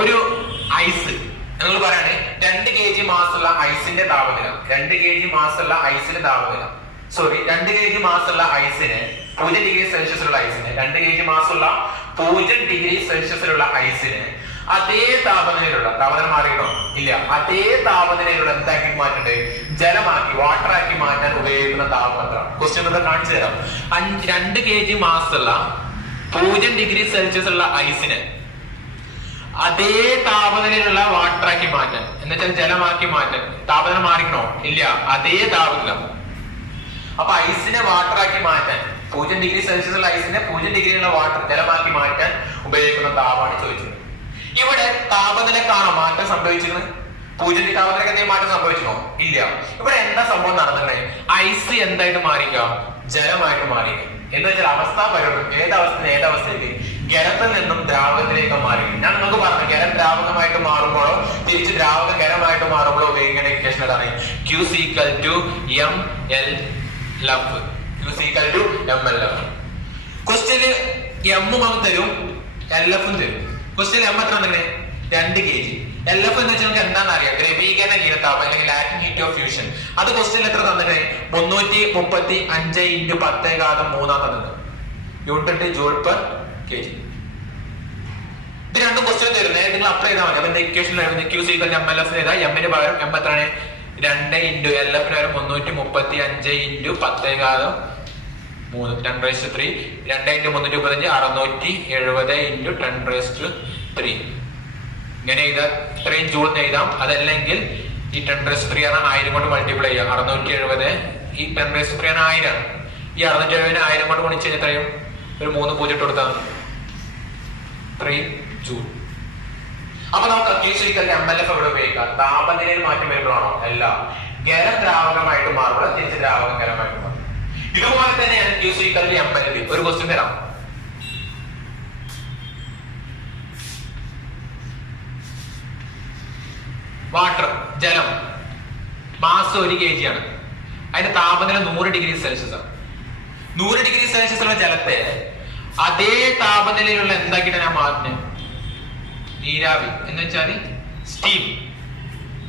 ഒരു ഐസ് നിങ്ങൾ പറയാണ് 2 kg മാസുള്ള ഐസിന്റെ താപനില 2 kg മാസുള്ള ഐസിന്റെ താപനില 2 kg മാസുള്ള ഐസിന് 0 ഡിഗ്രി സെൽഷ്യസിലുള്ള ഐസിന് 2 kg മാസുള്ള 0 ഡിഗ്രി സെൽഷ്യസിലുള്ള ഐസിന് അതേ താപനിലയിലുള്ള താപനില മാറിയിടോ ഇല്ല അതേ താപനിലയിലുള്ള എന്താക്കി മാറ്റണ്ടേ? ജലമാക്കി വാട്ടറാക്കി മാറ്റാൻ ഉപയോഗിക്കുന്ന താപമാത്ര. ക്വസ്റ്റ്യൻ ഇവിടെ കാണിച്ചു തരാം. 2 kg മാസുള്ള 0 ഡിഗ്രി സെൽഷ്യസ് ഉള്ള ഐസിന് അതേ താപനിലയിലുള്ള വാട്ടറാക്കി മാറ്റാൻ എന്നുവെച്ചാൽ ജലമാക്കി മാറ്റാൻ താപനില മാറിക്കണോ ഇല്ല അതേ താപനില. അപ്പൊ ഐസിനെ വാട്ടറാക്കി മാറ്റാൻ 0 ഡിഗ്രി സെൽഷ്യസ് ഉള്ള ഐസിനെ 0 ഡിഗ്രിയുള്ള വാട്ടർ ജലമാക്കി മാറ്റാൻ ഉപയോഗിക്കുന്ന താപമാണ് ചോദിച്ചത്. ഇവിടെ താപനിലക്കാണോ മാറ്റം സംഭവിച്ചിരുന്നത്? 0 ഡിഗ്രി താപനിലക്ക് എന്തെങ്കിലും മാറ്റം സംഭവിച്ചോ ഇല്ല. ഇവിടെ എന്താ സംഭവം നടന്നത്? ഐസ് എന്തായിട്ട് മാറിക്കാം? ജലമായിട്ട് മാറിക്കാം. എന്ന് വെച്ചാൽ അവസ്ഥ പരവും ഏതവസ്ഥയിലേക്ക് ഖരത്തിൽ നിന്നും ദ്രാവകത്തിലേക്ക് മാറി. ഞാൻ നിങ്ങൾക്ക് പറഞ്ഞു ഖരം ദ്രാവകമായിട്ട് മാറുമ്പോഴോ തിരിച്ച് ദ്രാവകം ഖരമായിട്ട് മാറുമ്പോഴോ ഉപയോഗിക്കുന്ന ഇക്വേഷൻ അതാണ് Q = MLF. Q = MLF. Question M തരും LF തരും. ക്വസ്റ്റ്യൻ എം എത്ര തന്നെ 2 kg. LF എന്ന് വെച്ചാൽ നമുക്ക് എന്താണെന്ന് അറിയാം, ദ്രവീകരണ ഹീനതാപം അല്ലെങ്കിൽ ലാറ്റിൻ ഹീറ്റ് ഓഫ് ഫ്യൂഷൻ. അത് ക്വസ്റ്റ്യൻ എത്ര തന്നിട്ട് 335 × 10⁻³ തന്നത്. Unit joule per kg. ഇത് രണ്ടും ക്വസ്റ്റ്യൻ തരുന്നത് നിങ്ങൾ അപ്ലൈ ചെയ്താൽ മതി. അതിന്റെ ഇക്വേഷൻ Q = MLF ചെയ്താൽ എമ്മിന് പകരം എം എത്രയാണ് 2 × LF ന് പകരം 335 × 10⁻³ 10⁻³ 2 × 335 670 × 10⁻³ ഇങ്ങനെ എഴുതാം. ഇത്രയും ജൂൾ എഴുതാം. അതല്ലെങ്കിൽ ഈ 10⁻³ ആണ് 1000 കൊണ്ട് മൾട്ടിപ്ലൈ ചെയ്യാം. 670 ഈ 10⁻³ ആണ് 1000. ഈ 670 1000 കൊണ്ട് ഗുണിച്ച് എത്രയും ഒരു 3 0 ഇട്ട് കൊടുത്താൽ 3 ജൂൾ. അപ്പൊ നമുക്ക് Q = MLF എവിടെ ഉപയോഗിക്കാം? താപനിലയിൽ മാറ്റം വരുമ്പോഴാണോ? അല്ല, ഖരം ദ്രാവകമായിട്ട് മാറുമ്പോൾ തിരിച്ച് ദ്രാവകം ഖരമായിട്ട് മാറും. ഇതുപോലെ തന്നെയാണ് Q = MLB. ഒരു ക്വസ്റ്റ്യൻ തരാം. വാട്ടർ ജലം മാസ് 1 kg ആണ്. അതിന്റെ താപനില 100 ഡിഗ്രി സെൽഷ്യസ് ആണ്. 100 ഡിഗ്രി സെൽഷ്യസ് ഉള്ള ജലത്തെ അതേ താപനിലയിലുള്ള എന്താക്കിയിട്ട് ഞാൻ മാറ്റുന്നത്? നീരാവി എന്ന് വെച്ചാൽ സ്റ്റീം.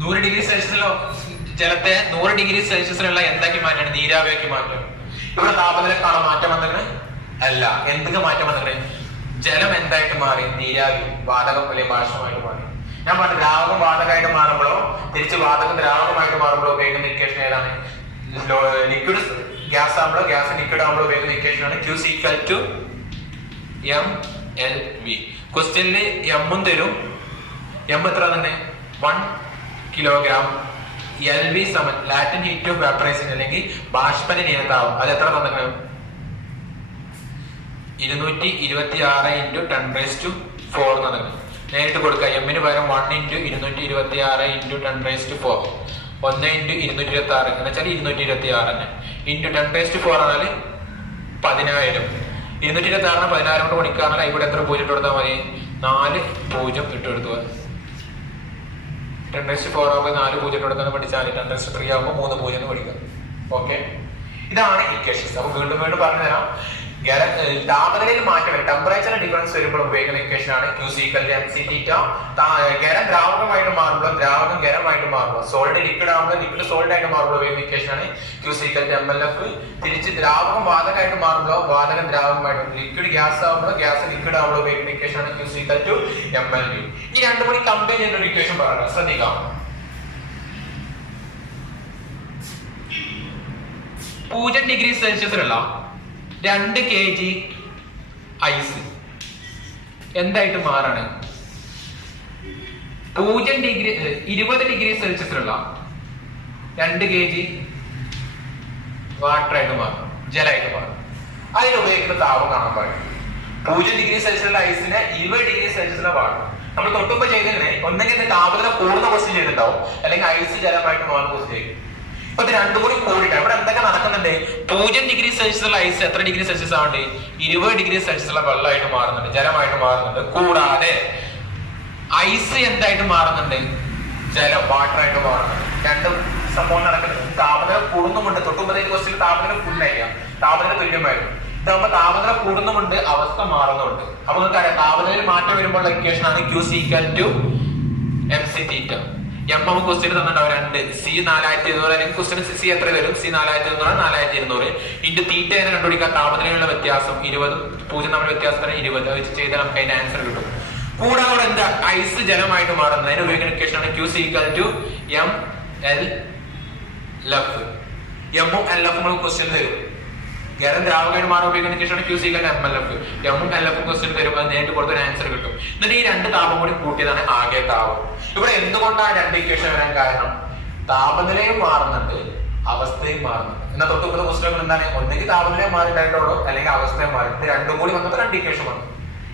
100 ഡിഗ്രി സെൽഷ്യസിലോ ജലത്തെ 100 ഡിഗ്രി സെൽഷ്യസിലുള്ള എന്താക്കി മാറ്റാണ്? നീരാവിയാക്കി മാറ്റും. ഇവിടെ താപനിലക്കാണോ മാറ്റം വന്നത്? അല്ല. എന്തൊക്കെ മാറ്റം വന്നത്? ജലം എന്തായിട്ട് മാറി? നീരാവി വാതകം അല്ലെങ്കിൽ ബാഷ്പമായിട്ട് മാറി. ഞാൻ പറഞ്ഞു ദ്രാവകം വാതകമായിട്ട് മാറുമ്പോഴോ തിരിച്ച് വാതകം ദ്രാവകമായിട്ട് മാറുമ്പോഴോ ഉപയോഗിക്കുന്ന ഇക്വേഷൻ ഏതാണ്? ലിക്വിഡ് ഗ്യാസ് ആകുമ്പോഴോ ഗ്യാസ് ലിക്വിഡ് ആകുമ്പോഴോ ഉപയോഗിക്കുന്ന ഇക്വേഷൻ ആണ് Q = MLV. ക്വസ്റ്റ്യനിൽ എമ്മും തരും. എം എത്ര തന്നെ 1 kg. LV = Latin heat of vaporisation അല്ലെങ്കിൽ ബാഷ്പന ഹീനതാപം. അത് എത്ര തന്നിട്ടുണ്ട്? 226 × 10⁻⁴ തന്നിട്ടുണ്ട്. നേരിട്ട് കൊടുക്കുക. എമ്മിന് പകരം 1 × 226 × 10⁻⁴ 1 × 226 എന്ന് വെച്ചാൽ 226 തന്നെ × 10⁻⁴ ആണെങ്കിൽ 10,000. 226 10,000 കൊണ്ട് ഗുണിക്കാണെങ്കിൽ ഇവിടെ എത്ര 0 ഇട്ട് കൊടുത്താൽ മതി? 4 0 ഇട്ട് കൊടുക്കുക. 10⁻⁴ ആകുമ്പോൾ 4 0 ഇട്ട് കൊടുക്കാൻ പഠിച്ചാൽ 10⁻³ ആകുമ്പോൾ 3 0 എന്ന് പഠിക്കുക. ഓക്കെ, ഇതാണ് ഇക്വേഷൻസ്. അപ്പൊ വീണ്ടും പറഞ്ഞു തരാം. താപനിലയിൽ മാറ്റം വരും, ടെമ്പറേച്ചർ ഡിഫറൻസ് വരുമ്പോൾ ഉപയോഗിക്കുന്ന ഇക്വേഷൻ ആണ് Q = mc തീറ്റ. ഖരം ദ്രാവകമായിട്ട് മാറുമ്പോൾ, ദ്രാവകം ഖരമായിട്ട് മാറുമ്പോൾ, സോൾഡ് ലിക്വിഡ് ആകുമ്പോൾ, ലിക്വിഡ് സോൾഡ് ആയിട്ട് മാറുമ്പോൾ ഉപയോഗിക്കുന്ന ഇക്വേഷൻ ആണ് Q = mLF. തിരിച്ച് ദ്രാവകം വാതകമായിട്ട് മാറുമ്പോൾ, വാതകം ദ്രാവകമായിട്ട്, ലിക്വിഡ് ഗ്യാസ് ആകുമ്പോൾ, ഗ്യാസ് ലിക്വിഡ് ആകുമ്പോൾ ഉപയോഗിക്കുന്ന ഇക്വേഷൻ ആണ് Q = mLV. ഈ രണ്ടും കൂടി കമ്പൈൻ ചെയ്യുന്ന ഒരു ഇക്വേഷൻ പറയാം, ശ്രദ്ധിക്കാം. 0 ഡിഗ്രി സെൽഷ്യസിലുള്ള 2 kg ഐസ് എന്തായിട്ട് മാറാണ്? 20 ഡിഗ്രി സെൽഷ്യസിലുള്ള 2 kg വാട്ടർ ആയിട്ട് മാറും, ജലമായിട്ട് മാറും. അതിന് ഉപയോഗിക്കുന്ന താപം കാണാൻ പറയും. 0 ഡിഗ്രി സെൽഷ്യസിലുള്ള ഐസിന് 20 ഡിഗ്രി സെൽഷ്യസിലുള്ള വാട്ടർ. നമ്മൾ തൊട്ടുമ്പോ ചെയ്തതിന് ഒന്നെങ്കിൽ താപനില കൂടുന്ന ക്വസ്റ്റ്യൻ ചെയ്തിട്ടുണ്ടാവും, അല്ലെങ്കിൽ ഐസ് ജലമായിട്ട് മാറുന്ന ക്വസ്റ്റ്യൻ ചെയ്യും. അപ്പൊ ഇത് രണ്ടും കൂടി കൂടിയിട്ട് ഇവിടെ എന്തൊക്കെ നടക്കുന്നുണ്ട്? 0 ഡിഗ്രി സെൽഷ്യസിലുള്ള ഐസ് എത്ര ഡിഗ്രി സെൽഷ്യസ് ആവുന്നുണ്ട്? 20 ഡിഗ്രി സെൽഷ്യസിലുള്ള വെള്ളമായിട്ട് മാറുന്നുണ്ട്, ജലമായിട്ട് മാറുന്നുണ്ട്. കൂടാതെ ഐസ് എന്തായിട്ട് മാറുന്നുണ്ട്? ജലം, വാട്ടർ ആയിട്ട് മാറുന്നുണ്ട്. രണ്ടും സംഭവം നടക്കുന്നുണ്ട്. താപനില കൂടുന്നുമുണ്ട്, തൊട്ടുമ്പത്തേക്ക് ക്വസ്റ്റ്യൻ താപനില ഫുള്ളായിരിക്കാം, താപനില തുല്യമായിരുന്നു. ഇതാകുമ്പോ താപനില കൂടുന്നുമുണ്ട്, അവസ്ഥ മാറുന്നുണ്ട്. അപ്പൊ നിങ്ങൾക്ക് അറിയാം, താപനിലയിൽ മാറ്റം വരുമ്പോൾ ഇക്വേഷൻ ആണ് Q = mc തീറ്റ. എം നമുക്ക് ക്വസ്റ്റ്യൻ തന്നിട്ടുണ്ടാവും 2 C 4200, അല്ലെങ്കിൽ ക്വസ്റ്റ്യൻ C എത്ര വരും? C 4200 4200 ഇൻറ്റു തീറ്റ എന്ന് കണ്ടുപിടിക്കാൻ താപനിലയുള്ള വ്യത്യാസം 20, 0 തമ്മിൽ വ്യത്യാസത്തിന് 20 വെച്ച് ചെയ്താൽ നമുക്ക് അതിന്റെ ആൻസർ കിട്ടും. കൂടാതെ എന്താ? ഐസ് ജലമായിട്ട് മാറുന്നത്. അതിന് ഉപയോഗിക്കുന്ന ഇക്വേഷൻ ആണ് Q = mLF. എമ്മും LF നമുക്ക് ക്വസ്റ്റ്യൻ തരും. ഖരം ദ്രാവകമായിട്ട് മാറി ഉപയോഗിക്കുന്ന ഇക്വേഷൻ Q = mLF. എമ്മും LF ക്വസ്റ്റ്യൻ തരും, അത് നേരിട്ട് കൊടുത്തൊരു ആൻസർ കിട്ടും. എന്നിട്ട് ഈ 2 താപം കൂടി കൂട്ടിയതാണ് ആകെ താപം. ഇവിടെ എന്തുകൊണ്ടാണ് 2 ഇക്വേഷൻ വരാൻ കാരണം? താപനിലയും മാറുന്നുണ്ട്, അവസ്ഥയും മാറുന്നുണ്ട്. എന്നാൽ തൊട്ടുപത് പുസ്തകങ്ങൾ എന്താണ്? ഒന്നെങ്കിൽ താപനിലയും മാറിയിട്ടുള്ളൂ, അല്ലെങ്കിൽ അവസ്ഥയും മാറി. ഇത് രണ്ടും കൂടി വന്നപ്പോൾ 2 ഇക്വേഷൻ വന്നു.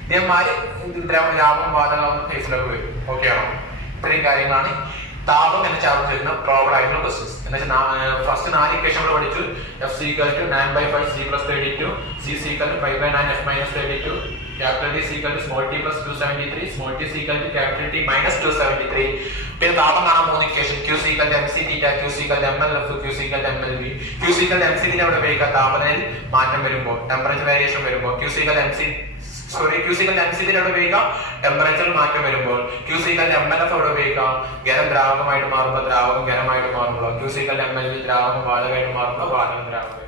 ഇതേമാതിരി ദ്രാവകം വാതകം ഫേസിലൊക്കെ വരും. ഓക്കെ ആണോ? ഇത്രയും കാര്യങ്ങളാണ് താപം എന്ന ചാപ്റ്റർ ചെയ്യുന്ന പ്രോബ്ലം ആയിട്ടുള്ള ക്വസ്റ്റ്യൻസ്. എന്ന് വെച്ചാൽ ഫസ്റ്റ് 4 ഇക്വേഷൻ നമ്മൾ പഠിച്ചു. F = 9/5 C + 32, C = 5/9 F - 32, capital T = small t + 273, small t = capital T - 273. പിന്നെ താപം കാണാൻ 3 equation. Q = mc theta, Q = mLF, Q = mLV. Q = mc തീറ്റ അവിടെ ഉപയോഗിക്കുക താപനിലയിൽ മാറ്റം വരുമ്പോൾ, ടെമ്പറേച്ചർ വേരിയേഷൻ വരുമ്പോൾ. Q = mc അവിടെ ഉപയോഗിക്കാം ടെമ്പറേച്ചറിൽ മാറ്റം വരുമ്പോൾ. Q = mLF അവിടെ ഉപയോഗിക്കാം ഖരം ദ്രാവകമായിട്ട് മാറുമ്പോൾ, ദ്രാവകം ഖരമായിട്ട് മാറുമ്പോൾ. Q = mLV ദ്രാവകം വാതകമായിട്ട് മാറുമ്പോൾ, വാതകം ദ്രാവകം.